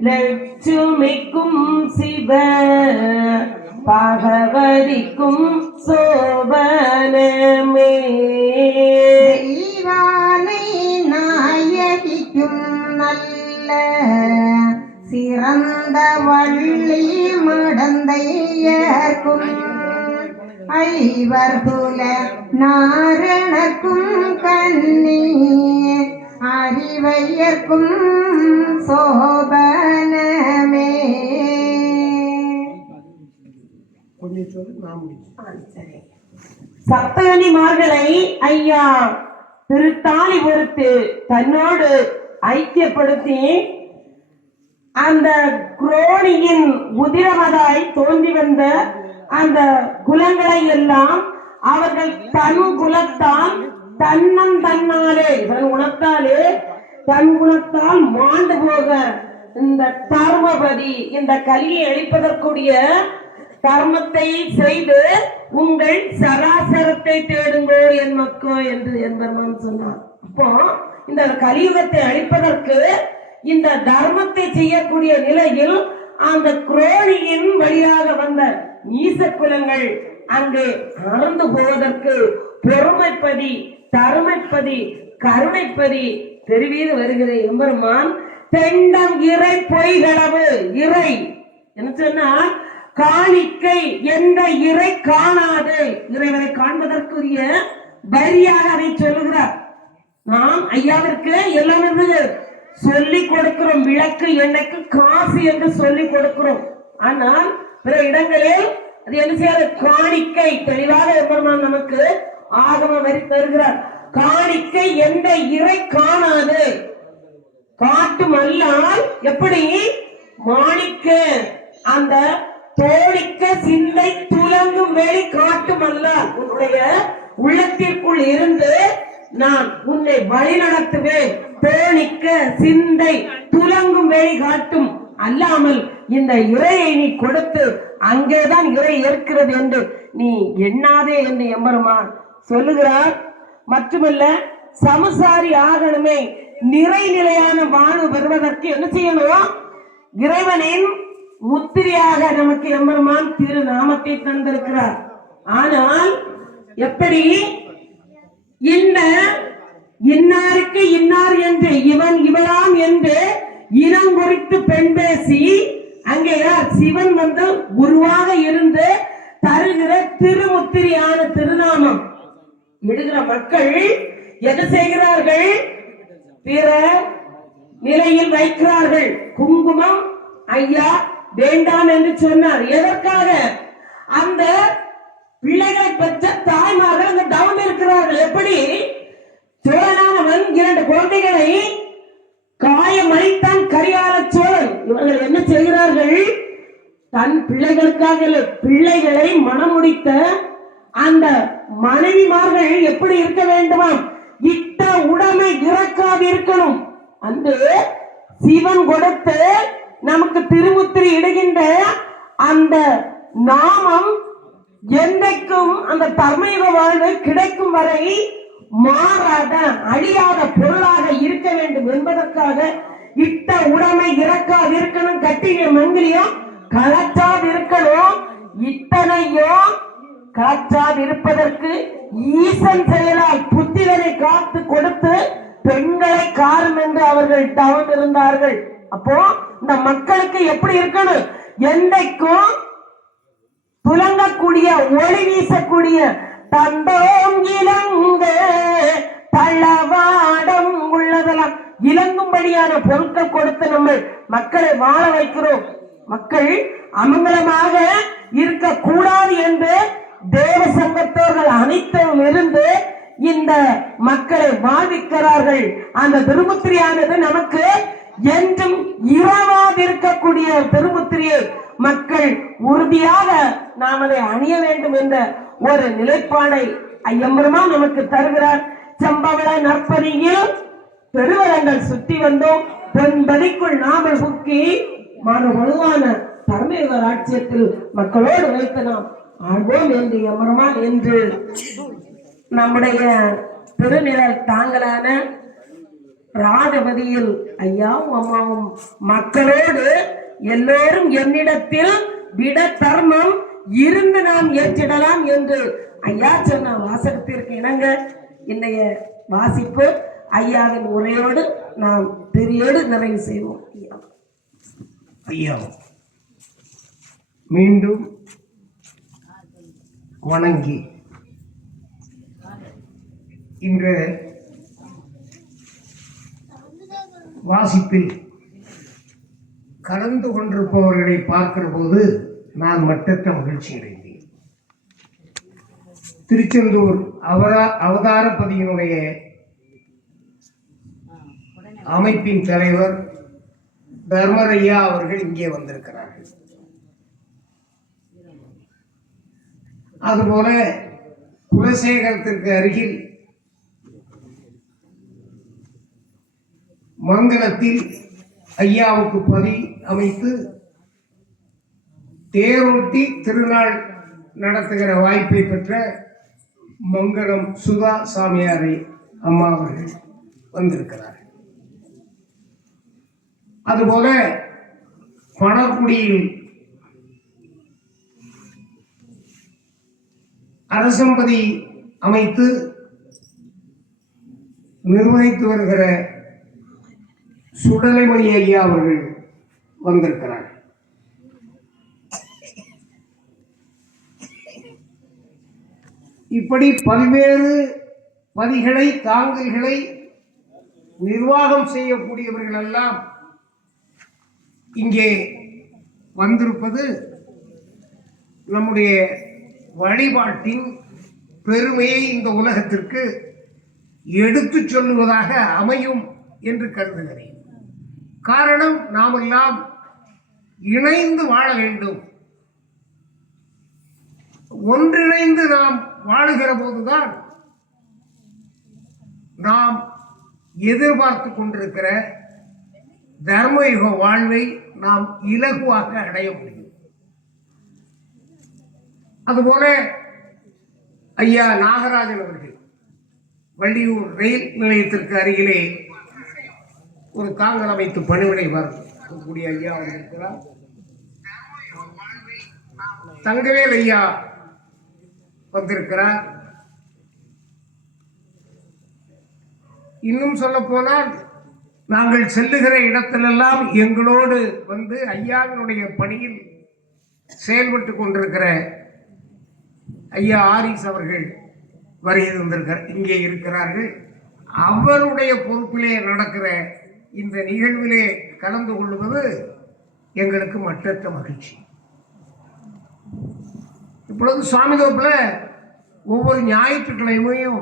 லட்சுமிக்கும் சிவ பகவதிக்கும் சோபனமே. தெய்வானை நாயகிக்கும் நல்ல சிறந்த வள்ளி மடந்தையர்க்கும், ஐவர்குல நாரணக்கும் கண்ணி அறிவையர்க்கும் சோபனமே. கொஞ்சம் சொல்லு, நான் முடிக்கிறேன். சப்தகனிமார்களை ஐயா திருத்தாலி பொறுத்து தன்னோடு ஐக்கியப்படுத்தி அந்த குரோணியின் உதிரமதாய் தோன்றி வந்த அந்த குலங்களை எல்லாம் அவர்கள் தன் குலத்தால் தன்னாலே தன் குணத்தாலே தன் குணத்தால் மாண்டு போக இந்த தர்மபதி இந்த கலியை அழிப்பதற்குரிய கர்மத்தை செய்து உங்கள் சராசரத்தை தேடுங்கோ என் மக்கோ என்று என்பர்மான் சொன்னார். அப்போ இந்த கலியுகத்தை அழிப்பதற்கு இந்த தர்மத்தை செய்யக்கூடிய நிலையில் அந்த குரோணியின் வழியாக வந்த நீச குலங்கள் அங்கே அறந்து போவதற்கு பொறுமைப்பதி தருமைப்பதி கருணைப்பதி தெரிவீது வருகிற எம்பெருமான் தெண்டம் இறை பொய்களவு இறை என்ன சொன்னா காணிக்கை எந்த இறை காணாது இறைவனை காண்பதற்குரிய வரியாக அதை சொல்லுகிறார். நாம் ஐயாவிற்கு எல்லாம் இருந்தது சொல்லிக் கொடுக்கிறோம், விளக்கு எண்ணெய்க்கு காசு என்று சொல்லிக் கொடுக்கிறோம். ஆனால் பிற இடங்களில் அது என்ன செய்யாது காணிக்கை தெளிவாக எம்பெருமான் நமக்கு ஆகம வரி தருகிறார். காணிக்கை எந்த இறை காணாது காட்டும் அல்லால் எப்படி மாணிக்க அந்த தோழிக்க சிந்தை துலங்கும் வெளி காட்டும் அல்லால் உன்னுடைய உள்ளத்திற்குள் இருந்து நான் உன்னை வழி நடத்துவேன். தோழிக்க சிந்தை துலங்கும் வெளி காட்டும் அல்லாமல் இந்த இறையை நீ கொடுத்து அங்கேதான் இறை ஏற்கிறது என்று நீ எண்ணாதே என்று எம்பெருமான் சொல்லுகிறார். மட்டுமல்ல, சமசாரி ஆகணுமே, நிறைநிலையான வாழ்வு பெறுவதற்கு என்ன செய்யணும்? இறைவனின் முத்திரையாக நமக்கு எம்பெருமான் திருநாமத்தை தந்திருக்கிறார். ஆனால் எப்படி இந்த இன்னாருக்கு இன்னார் என்று இவன் இவளாம் என்று இனம் குறித்து பெண் பேசி அங்கே சிவன் வந்து குருவாக இருந்து தருகிற திருமுத்திரியான திருநாமம் இடுகிற மக்கள் என்ன செய்கிறார்கள்? பிற நிலையில் வைக்கிறார்கள். குங்குமம் ஐயா வேண்டாம் என்று சொன்னார். எதற்காக? அந்த பிள்ளைகளை பெற்ற தாய்மார்கள் அந்த டவுன் இருக்கிறார்கள். எப்படி சோழனானவன் 2 குழந்தைகளை காயமளித்தான் கரிகால சோழன். இவர்கள் என்ன செய்கிறார்கள்? தன் பிள்ளைகளுக்காக பிள்ளைகளை மணமுடித்த அந்த மனைவிமார்கள் எப்படி இருக்க வேண்டுமாம்? இட்ட உடமை இறக்காது இருக்கணும். அந்த சிவன் கொடுத்து நமக்கு திருமுத்திரை இடுகின்ற அந்த நாமம் என்றைக்கும் அந்த தர்மயுக வாழ்வு கிடைக்கும் வரை மாறாத அழியாத பொருளாக இருக்க வேண்டும் என்பதற்காக இட்ட உடமை இறக்காது இருக்கணும், கட்டின மங்கிலியும் கலற்றாது இருக்கணும். இத்தனையும் கலற்றாது இருப்பதற்கு ஈசன் செயலால் புத்திரனை காத்து கொடுத்து பெண்களை காரும் என்று அவர்கள் தவம் இருந்தார்கள். அப்போ இந்த மக்களுக்கு எப்படி இருக்கணும்? என்றைக்கும் துலங்கக்கூடிய ஒளி வீசக்கூடிய தந்தோம் இலங்க தளவாடம் உள்ளதெல்லாம் இலங்கும்படியான பொருட்கள் கொடுத்து நம்ம மக்களை வாழ வைக்கிறோம். மக்கள் அமங்கலமாக இருக்கக்கூடாது என்று தேவ சங்கத்தோர்கள் அனைத்தும் இருந்து இந்த மக்களை வாழ்விக்கிறார்கள். அந்த திருமுத்திரையானது நமக்கு என்றும் இரவாதிருக்கக்கூடிய திருமுத்திரையை மக்கள் உறுதியாக நாம் அதை அணிய வேண்டும் என்ற ஒரு நிலைப்பாடை ஐயம்பெருமான் நமக்கு தருகிறார். செம்பவள நற்பதியில் பெருவரங்கள் சுற்றி வந்தோம். பெண்பதிக்குள் நாமல் புக்கி மறு வலுவான தர்மயுக ராட்சியத்தில் மக்களோடு வைத்து நாம் ஆழ்வோம் என்று எம்பெருமான் என்று நம்முடைய திருநிழல் தாங்களான ராஜபதியில் ஐயாவும் அம்மாவும் மக்களோடு எல்லோரும் என்னிடத்தில் விட தர்மம் இருந்து நாம் ஏற்றிடலாம் என்று ஐயா சொன்ன வாசகத்திற்கு இணங்க இன்றைய வாசிப்பு ஐயாவின் உரையோடு நாம் பெரியோடு நிறைவு செய்வோம். ஐயா மீண்டும் வணங்கி இன்று வாசிப்பில் கலந்து கொண்டிருப்பவர்களை பார்க்கிற போது நான் மட்டற்ற மகிழ்ச்சி அடைந்தேன். திருச்செந்தூர் அவதாரப்பதியினுடைய அமைப்பின் தலைவர் தர்மரையா அவர்கள் இங்கே வந்திருக்கிறார்கள். அதுபோல குலசேகரத்திற்கு அருகில் மங்கலத்தில் ஐயாவுக்கு பதி அமைத்து தேரோட்டி திருநாள் நடத்துகிற வாய்ப்பை பெற்ற மங்கலம் சுதா சாமியாரை அம்மா அவர்கள் வந்திருக்கிறார். அதுபோல பணக்குடியில் அரசம்பதி அமைத்து நிர்வகித்து வருகிற சுடலைமணி ஐயா அவர்கள் வந்திருக்கிறார். இப்படி பல்வேறு பதிகளை தாங்கல்களை நிர்வாகம் செய்யக்கூடியவர்கள் எல்லாம் இங்கே வந்திருப்பது நம்முடைய வழிபாட்டின் பெருமையை இந்த உலகத்திற்கு எடுத்து சொல்லுவதாக அமையும் என்று கருதுகிறேன். காரணம், நாமெல்லாம் இணைந்து வாழ வேண்டும். ஒன்றிணைந்து நாம் வாழுகிற போதுதான் நாம் எதிர்பார்த்து கொண்டிருக்கிற தர்மயுக வாழ்வை நாம் இலகுவாக அடைய முடியும். அதுபோல ஐயா நாகராஜன் அவர்கள் வள்ளியூர் ரயில் நிலையத்திற்கு அருகிலே ஒரு தாங்கல் அமைத்து பணிவிடை வரக்கூடிய ஐயா அவர் இருக்கிறார். தங்கவேல் ஐயா வந்திருக்கிறார். இன்னும் சொல்ல போனால் நாங்கள் செல்லுகிற இடத்திலெல்லாம் எங்களோடு வந்து ஐயாவினுடைய பணியில் செயல்பட்டு கொண்டிருக்கிற ஐயா ஆரிஸ் அவர்கள் வருகை தந்திருக்கிறார், இங்கே இருக்கிறார்கள். அவருடைய பொறுப்பிலே நடக்கிற இந்த நிகழ்விலே கலந்து கொள்வது எங்களுக்கு மற்றற்ற மகிழ்ச்சி. இப்பொழுது சுவாமிதோப்பில் ஒவ்வொரு ஞாயிற்றுக்கிழமையும்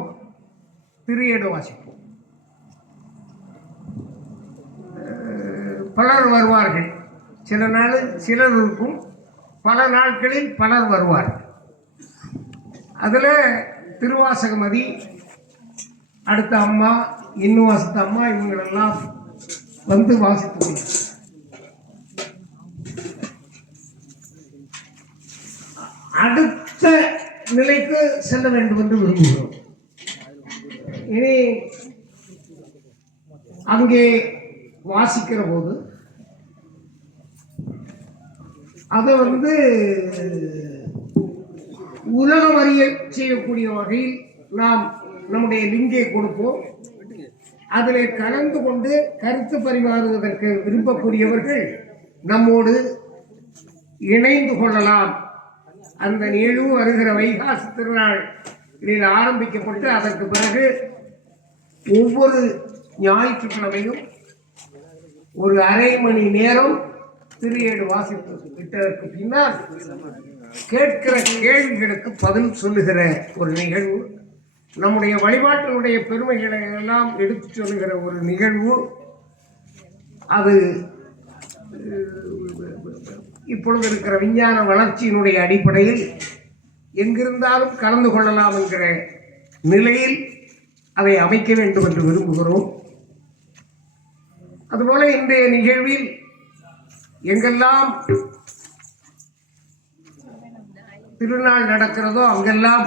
திருஏடு வாசிப்போம். பலர் வருவார்கள். சில நாள் சிலர் இருக்கும், பல நாட்களில் பலர் வருவார்கள். அதில் திருவாசகமதி, அடுத்த அம்மா, இன்னும் வாசித்த அம்மா, இவங்களெல்லாம் வந்து வாசித்து அடுத்த நிலைக்கு செல்ல வேண்டும் என்று விரும்புகிறோம். இனி அங்கே வாசிக்கிற போது அதை உலகம் அறிய செய்யக்கூடிய வகையில் நாம் நம்முடைய லிங்கை கொடுப்போம். அதில் கலந்து கொண்டு கருத்து பரிமாறுவதற்கு விரும்பக்கூடியவர்கள் நம்மோடு இணைந்து கொள்ளலாம். அந்த நிகழ்வு வருகிற வைகாசி திருநாள் இதில் ஆரம்பிக்கப்பட்டு அதற்கு பிறகு ஒவ்வொரு ஞாயிற்றுக்கிழமையும் ஒரு அரை மணி நேரம் திருஏடு வாசிப்பு விட்டதற்கு பின்னால் கேட்கிற கேள்விகளுக்கு பதில் சொல்லுகிற ஒரு நிகழ்வு, நம்முடைய வழிபாட்டினுடைய பெருமைகளை எல்லாம் எடுத்து சொல்லுகிற ஒரு நிகழ்வு. அது இப்பொழுது இருக்கிற விஞ்ஞான வளர்ச்சியினுடைய அடிப்படையில் எங்கிருந்தாலும் கலந்து கொள்ளலாம் என்கிற நிலையில் அதை அமைக்க வேண்டும் என்று விரும்புகிறோம். அதுபோல இன்றைய நிகழ்வில் எங்கெல்லாம் திருநாள் நடக்கிறதோ அங்கெல்லாம்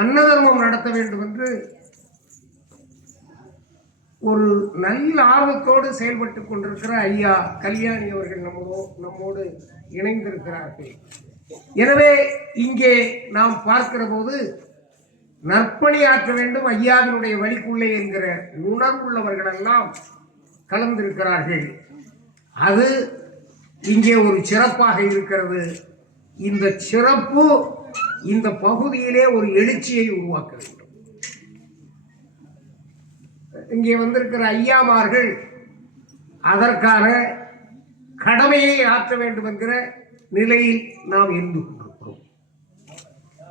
அன்னதர்மம் நடத்த வேண்டும் என்று ஒரு நல்ல ஆர்வத்தோடு செயல்பட்டுக் கொண்டிருக்கிற ஐயா கல்யாணி அவர்கள் நம்மோடு இணைந்திருக்கிறார்கள். எனவே இங்கே நாம் பார்க்கிற போது நற்பணியாற்ற வேண்டும் ஐயாவினுடைய வழிக்குள்ளே என்கிற உணர்வுள்ளவர்களெல்லாம் கலந்திருக்கிறார்கள். அது இங்கே ஒரு சிறப்பாக இருக்கிறது. இந்த சிறப்பு இந்த பகுதியிலே ஒரு எழுச்சியை உருவாக்க வேண்டும். இங்கே வந்திருக்கிற ஐயாமார்கள் அதற்கான கடமையை ஆற்ற வேண்டும் என்கிற நிலையில் நாம் இருந்து கொண்டிருக்கிறோம்.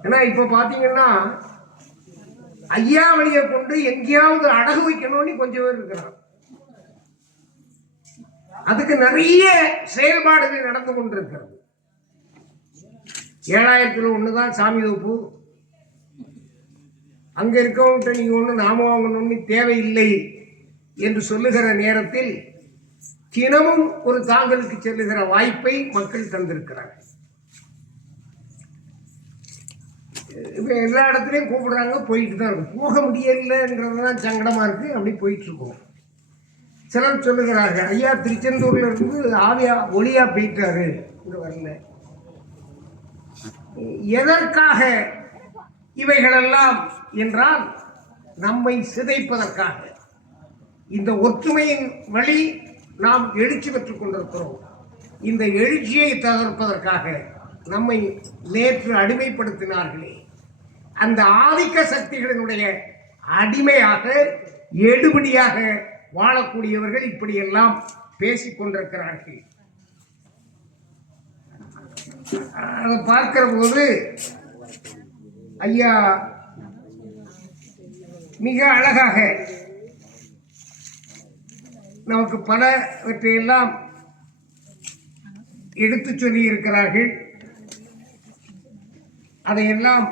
ஏன்னா இப்ப பாத்தீங்கன்னா ஐயா வழியை கொண்டு எங்கேயாவது அடகு வைக்கணும்னு கொஞ்சம் பேர் இருக்கிறான். அதுக்கு நிறைய செயல்பாடுகள் நடந்து கொண்டிருக்கிறது. 7000 ஒண்ணுதான் சாமி தோப்பு. அங்க இருக்கவங்கிட்ட நீங்க ஒண்ணு நாம வாங்கணும்னு தேவையில்லை என்று சொல்லுகிற நேரத்தில் தினமும் ஒரு தாங்கலுக்கு செல்லுகிற வாய்ப்பை மக்கள் தந்திருக்கிறார்கள். இப்ப எல்லா இடத்துலையும் கூப்பிடுறாங்க, போயிட்டு தான் இருக்கும். போக முடியலைன்றதுதான் சங்கடமா இருக்கு. அப்படி போயிட்டு இருக்கோம். சிலர் சொல்லுகிறார்கள், ஐயா திருச்செந்தூர்ல இருந்து ஆவியா ஒளியா போயிட்டாரு, இங்க வரல. எதற்காக இவைகளெல்லாம் என்றால் நம்மை சிதைப்பதற்காக. இந்த ஒற்றுமையின் வழி நாம் எழுச்சி பெற்றுக் கொண்டிருக்கிறோம். இந்த எழுச்சியை தகர்ப்பதற்காக நம்மை நேற்று அடிமைப்படுத்தினார்களே, அந்த ஆதிக்க சக்திகளினுடைய அடிமையாக எடுபடியாக வாழக்கூடியவர்கள் இப்படியெல்லாம் பேசிக் கொண்டிருக்கிறார்கள். அதை பார்க்கிற போது ஐயா மிக அழகாக நமக்கு பலவற்றையெல்லாம் எடுத்து சொல்லி இருக்கிறார்கள். அதையெல்லாம்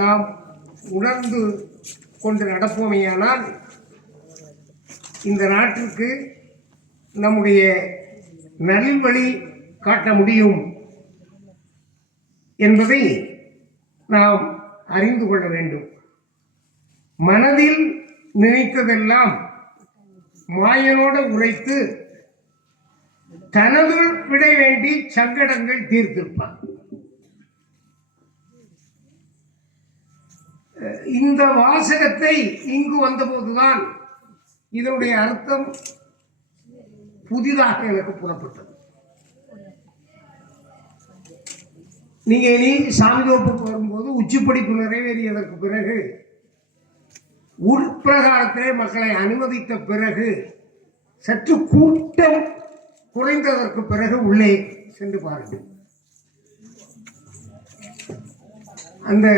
நாம் உணர்ந்து கொண்டு நடப்போமேயானால் இந்த நாட்டிற்கு நம்முடைய நல்வழி காட்ட முடியும் என்பதை நாம் அறிந்து கொள்ள வேண்டும். மனதில் நினைத்ததெல்லாம் மாயனோடு உரைத்து தனது விட வேண்டி சங்கடங்கள் தீர்த்திருப்பான். இந்த வாசகத்தை இங்கு வந்தபோதுதான் இதனுடைய அர்த்தம் புதிதாக எனக்கு புறப்பட்டது. நீங்க இனி சாமிதோப்புக்கு வரும்போது உச்சிப்படிப்பு நிறைவேறியதற்கு பிறகு உட்பிரகாரத்திலே மக்களை அனுமதித்த பிறகு சற்று கூட்டம் குறைந்ததற்கு பிறகு உள்ளே சென்று பாருங்கள். அந்த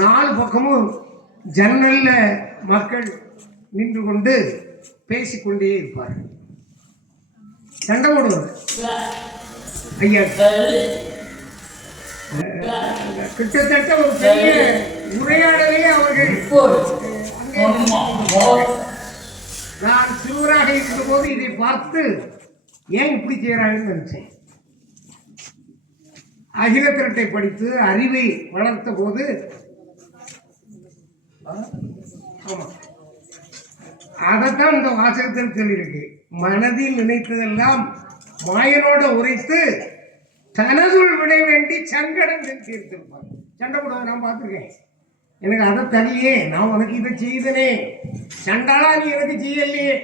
4 பக்கமும் ஜன்னல்ல மக்கள் நின்று கொண்டு பேசிக்கொண்டே இருப்பார்கள், சண்டை போடுவார்கள். ஐயா கிட்டத்தட்ட ஒரு பெரிய உரையாடலே அவர்கள். நான் சிறுவராக இருந்த போது இதை பார்த்து ஏன் இப்படி செய்யறாங்கன்னு நினைச்சேன். அகில திரட்டை படித்து அறிவை வளர்த்த போது அதைத்தான் இந்த வாசகத்தில் சொல்லியிருக்கு. மனதில் நினைத்ததெல்லாம் மாயனோட உரைத்து தனதுள் விட வேண்டி சங்கடங்கள் தீர்த்திருப்பாங்க. சண்டை போடுவாங்க, நான் பார்த்துருக்கேன். எனக்கு அதை தனியே, நான் உனக்கு இதை செய்தனே, சண்டாளா நீ எனக்கு செய்யலையே.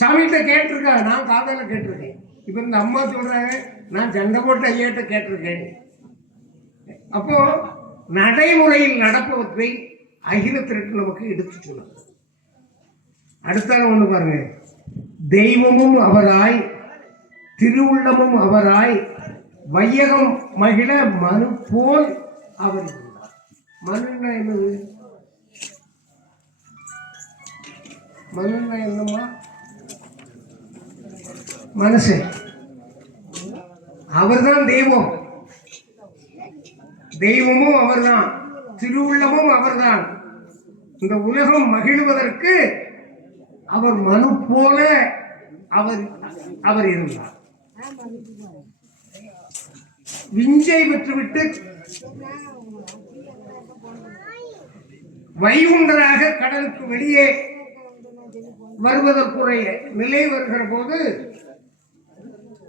சாமிகிட்ட கேட்டிருக்கா, நான் காதல கேட்டிருக்கேன். இப்ப இந்த அம்மா சொல்றாங்க, நான் சண்டை போட்டு ஐயாட்ட கேட்டிருக்கேன். அப்போ நடைமுறையில் நடப்பவற்றை அகில திரட்டு நமக்கு எடுத்து சொல்லுங்க. அடுத்தால ஒண்ணு பாருங்க, தெய்வமும் அவராய் திருவுள்ளமும் அவராய் வையகம் மகிழ மனு போல் அவர் இருந்தார். மனுன்னா என்னது? மனுன்னா என்னம்மா? மனசு. அவர்தான் தெய்வம், தெய்வமும் அவர்தான், திருவுள்ளமும் அவர்தான். இந்த உலகம் மகிழ்வதற்கு அவர் மனு போல அவர் இருந்தார். விஞ்சை பெற்றுவிட்டு வைகுண்டராக கடலுக்கு வெளியே வருவதற்குரிய நிலை வருகிற போது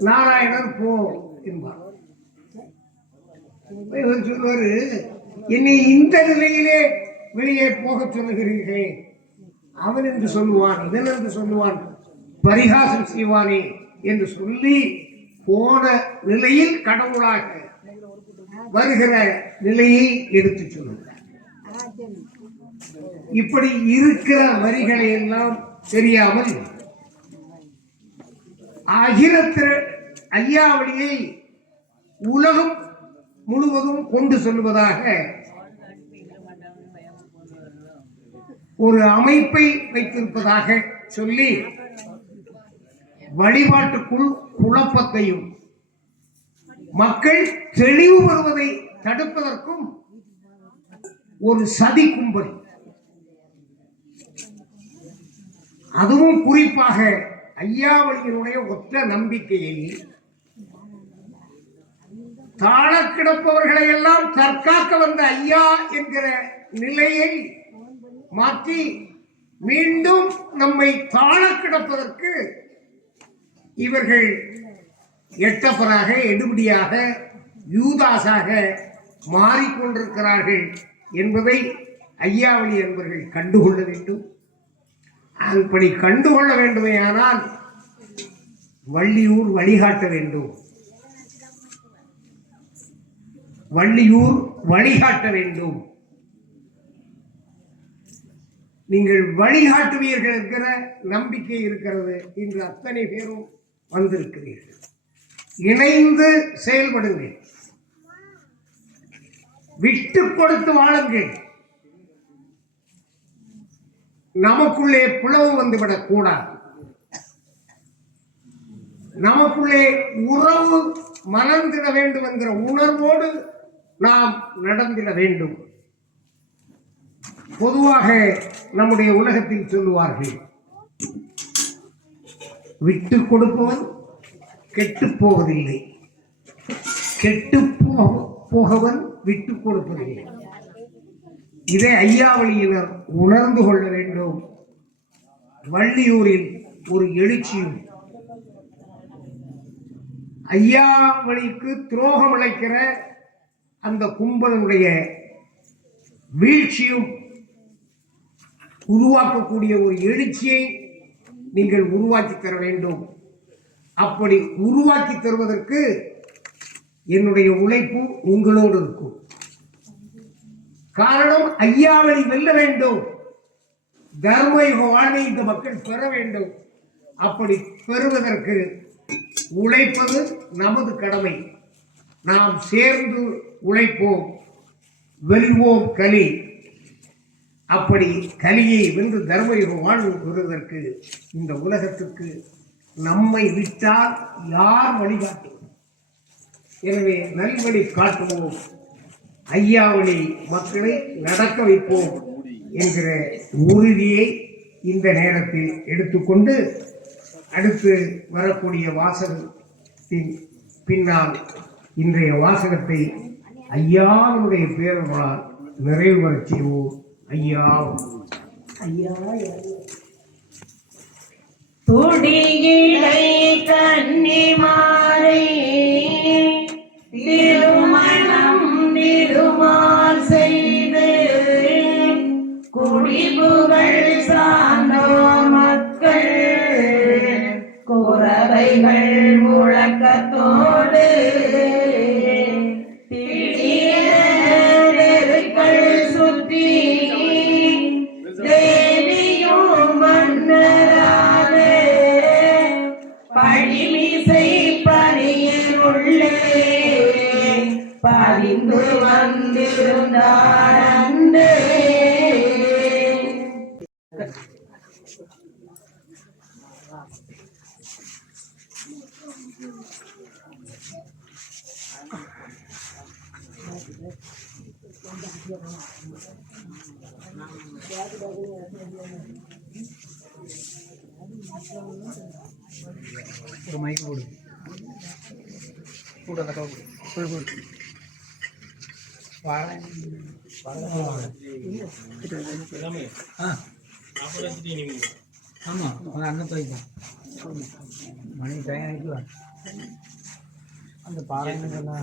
நாராயணர் போ என்பார். சொல்வாரு, என்னை இந்த நிலையிலே வெளியே போக சொல்லுகிறீர்களே, அவன் என்று சொல்லுவான், இதன் என்று சொல்லுவான், பரிகாசம் செய்வானே என்று சொல்லி போன நிலையில் கடவுளாக வருகிற நிலையை எடுத்து சொல்லுகிறார். இப்படி இருக்கிற வரிகளை எல்லாம் தெரியாமல் அகிலத்திர ஐயாவளியை உலகம் முழுவதும் கொண்டு செல்வதாக ஒரு அமைப்பை வைத்திருப்பதாக சொல்லி வழிபாட்டுக்குள் குழப்பத்தையும் மக்கள் தெளிவு வருவதை தடுப்பதற்கும் ஒரு சதி கும்பல், அதுவும் குறிப்பாக ஐயாவளியினுடைய ஒற்ற நம்பிக்கையை தாழ கிடப்பவர்களை எல்லாம் தற்காக்க வந்த ஐயா என்கிற நிலையை மாற்றி மீண்டும் நம்மை தாழ கிடப்பதற்கு இவர்கள் எட்டப்பராக எடுபடியாக யூதாஸாக மாறிக்கொண்டிருக்கிறார்கள் என்பதை ஐயாவளி என்பவர்கள் கண்டுகொள்ள வேண்டும். அப்படி கண்டுகொள்ள வேண்டுமேயானால் வள்ளியூர் வழிகாட்ட வேண்டும், வள்ளியூர் வழிகாட்ட வேண்டும். நீங்கள் வழிகாட்டுவீர்கள் என்கிற நம்பிக்கை இருக்கிறது. இன்று அத்தனை பேரும் வந்திருக்கிறீர்கள். இணைந்து செயல்படுங்கள், விட்டு கொடுத்து வாழுங்கள். நமக்குள்ளே பிளவு வந்துவிடக் கூடாது. நமக்குள்ளே உறவு மலர்ந்திட வேண்டும் என்கிற உணர்வோடு நாம் நடந்திட வேண்டும். பொதுவாக நம்முடைய உலகத்தில் சொல்லுவார்கள், விட்டு கொடுப்பவன் கெட்டு போவதில்லை, கெட்டு போகவன் விட்டு கொடுப்பதில்லை. இதை ஐயாவளியினர் உணர்ந்து கொள்ள வேண்டும். வள்ளியூரில் ஒரு எழுச்சியும் ஐயாவளிக்கு துரோகம் அழைக்கிற அந்த கும்பலுடைய வீழ்ச்சியும் உருவாக்கக்கூடிய ஒரு எழுச்சியை நீங்கள் உருவாக்கி தர வேண்டும். அப்படி உருவாக்கி தருவதற்கு என்னுடைய உழைப்பு உங்களோடு இருக்கும். காரணம், ஐயாவளி வெல்ல வேண்டும், தர்மயுக வாழ்வை இந்த மக்கள் பெற வேண்டும். அப்படி பெறுவதற்கு உழைப்பது நமது கடமை. நாம் சேர்ந்து உழைப்போம், வெல்வோம் கலி. அப்படி கலியை வென்று தர்மயுக வாழ்வு பெறுவதற்கு இந்த உலகத்துக்கு நம்மை விட்டால் யார் வழிகாட்டுவோம்? எனவே நல்வழி காட்டுவோம், ஐயாவளி மக்களை நடக்க வைப்போம் என்கிற உறுதியை இந்த நேரத்தில் எடுத்துக்கொண்டு, அடுத்து வரக்கூடிய வாசகத்தின் பின்னால் இன்றைய வாசகத்தை ஐயாவுடைய பேரவர்களால் நிறைவு வரச் செய்வோம். ஐயா துடியிலை கன்னிமாரை திருமணம் திருமால் செய்து குடிபுகள் சார்ந்தோர் மக்கள் குறவைகள் முழக்கத்தோடு தெருக்கள் சுற்றி தேவியும் மன்னரான பழிமிசை பணியில் உள்ளே பறிந்து வந்திருந்தார் அன்றே. ஒரு மைக் போடு, கூட அந்த போடு போடு. ஆமாம், அண்ணன் துவைக்கும் மணி டைம் ஆகிடுவா. அந்த பாறைங்கெல்லாம்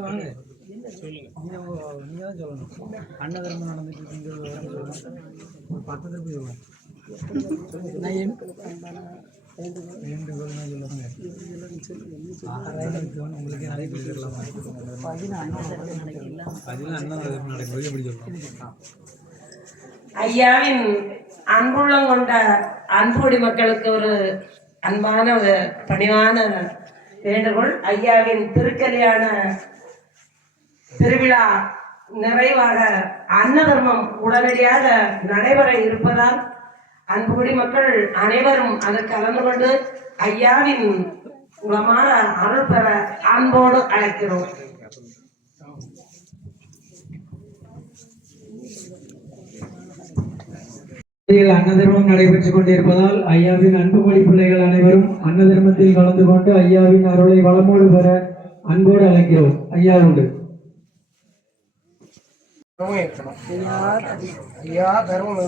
வாங்க, நீங்கள் தான் சொல்லணும். அன்னதர்மம் நடந்துட்டு இருக்கு, ஒரு 10 திருப்பி சொல்லுவேன். நான் வேண்டுகோள் சொல்லுவாங்க. 6000 உங்களுக்கு நிறைய பேர் சொல்லலாம். அதில் அன்னதர்மம் நடக்கும்போது எப்படி சொல்லலாம்? ஐயாவின் அன்புள்ளம் கொண்ட அன்புடி மக்களுக்கு ஒரு அன்பான ஒரு பணிவான வேண்டுகோள். ஐயாவின் திருக்கல்யாண திருவிழா நிறைவாக அன்னதர்மம் உடனடியாக நடைபெற இருப்பதால் அன்புடி மக்கள் அனைவரும் அதில் கலந்து கொண்டு ஐயாவின் உளமாற அருள் பெற அன்போடு அழைக்கிறோம். அன்னதர்மம் நடைபெற்றுக் கொண்டிருப்பதால் ஐயாவின் அன்புமொழி பிள்ளைகள் அனைவரும் அன்னதர்மத்தில் கலந்து கொண்டு ஐயாவின் அருளை வளமோடு பெற அன்போடு அழைக்கிறோம். ஐயா உண்டு. ஐயா தர்மம்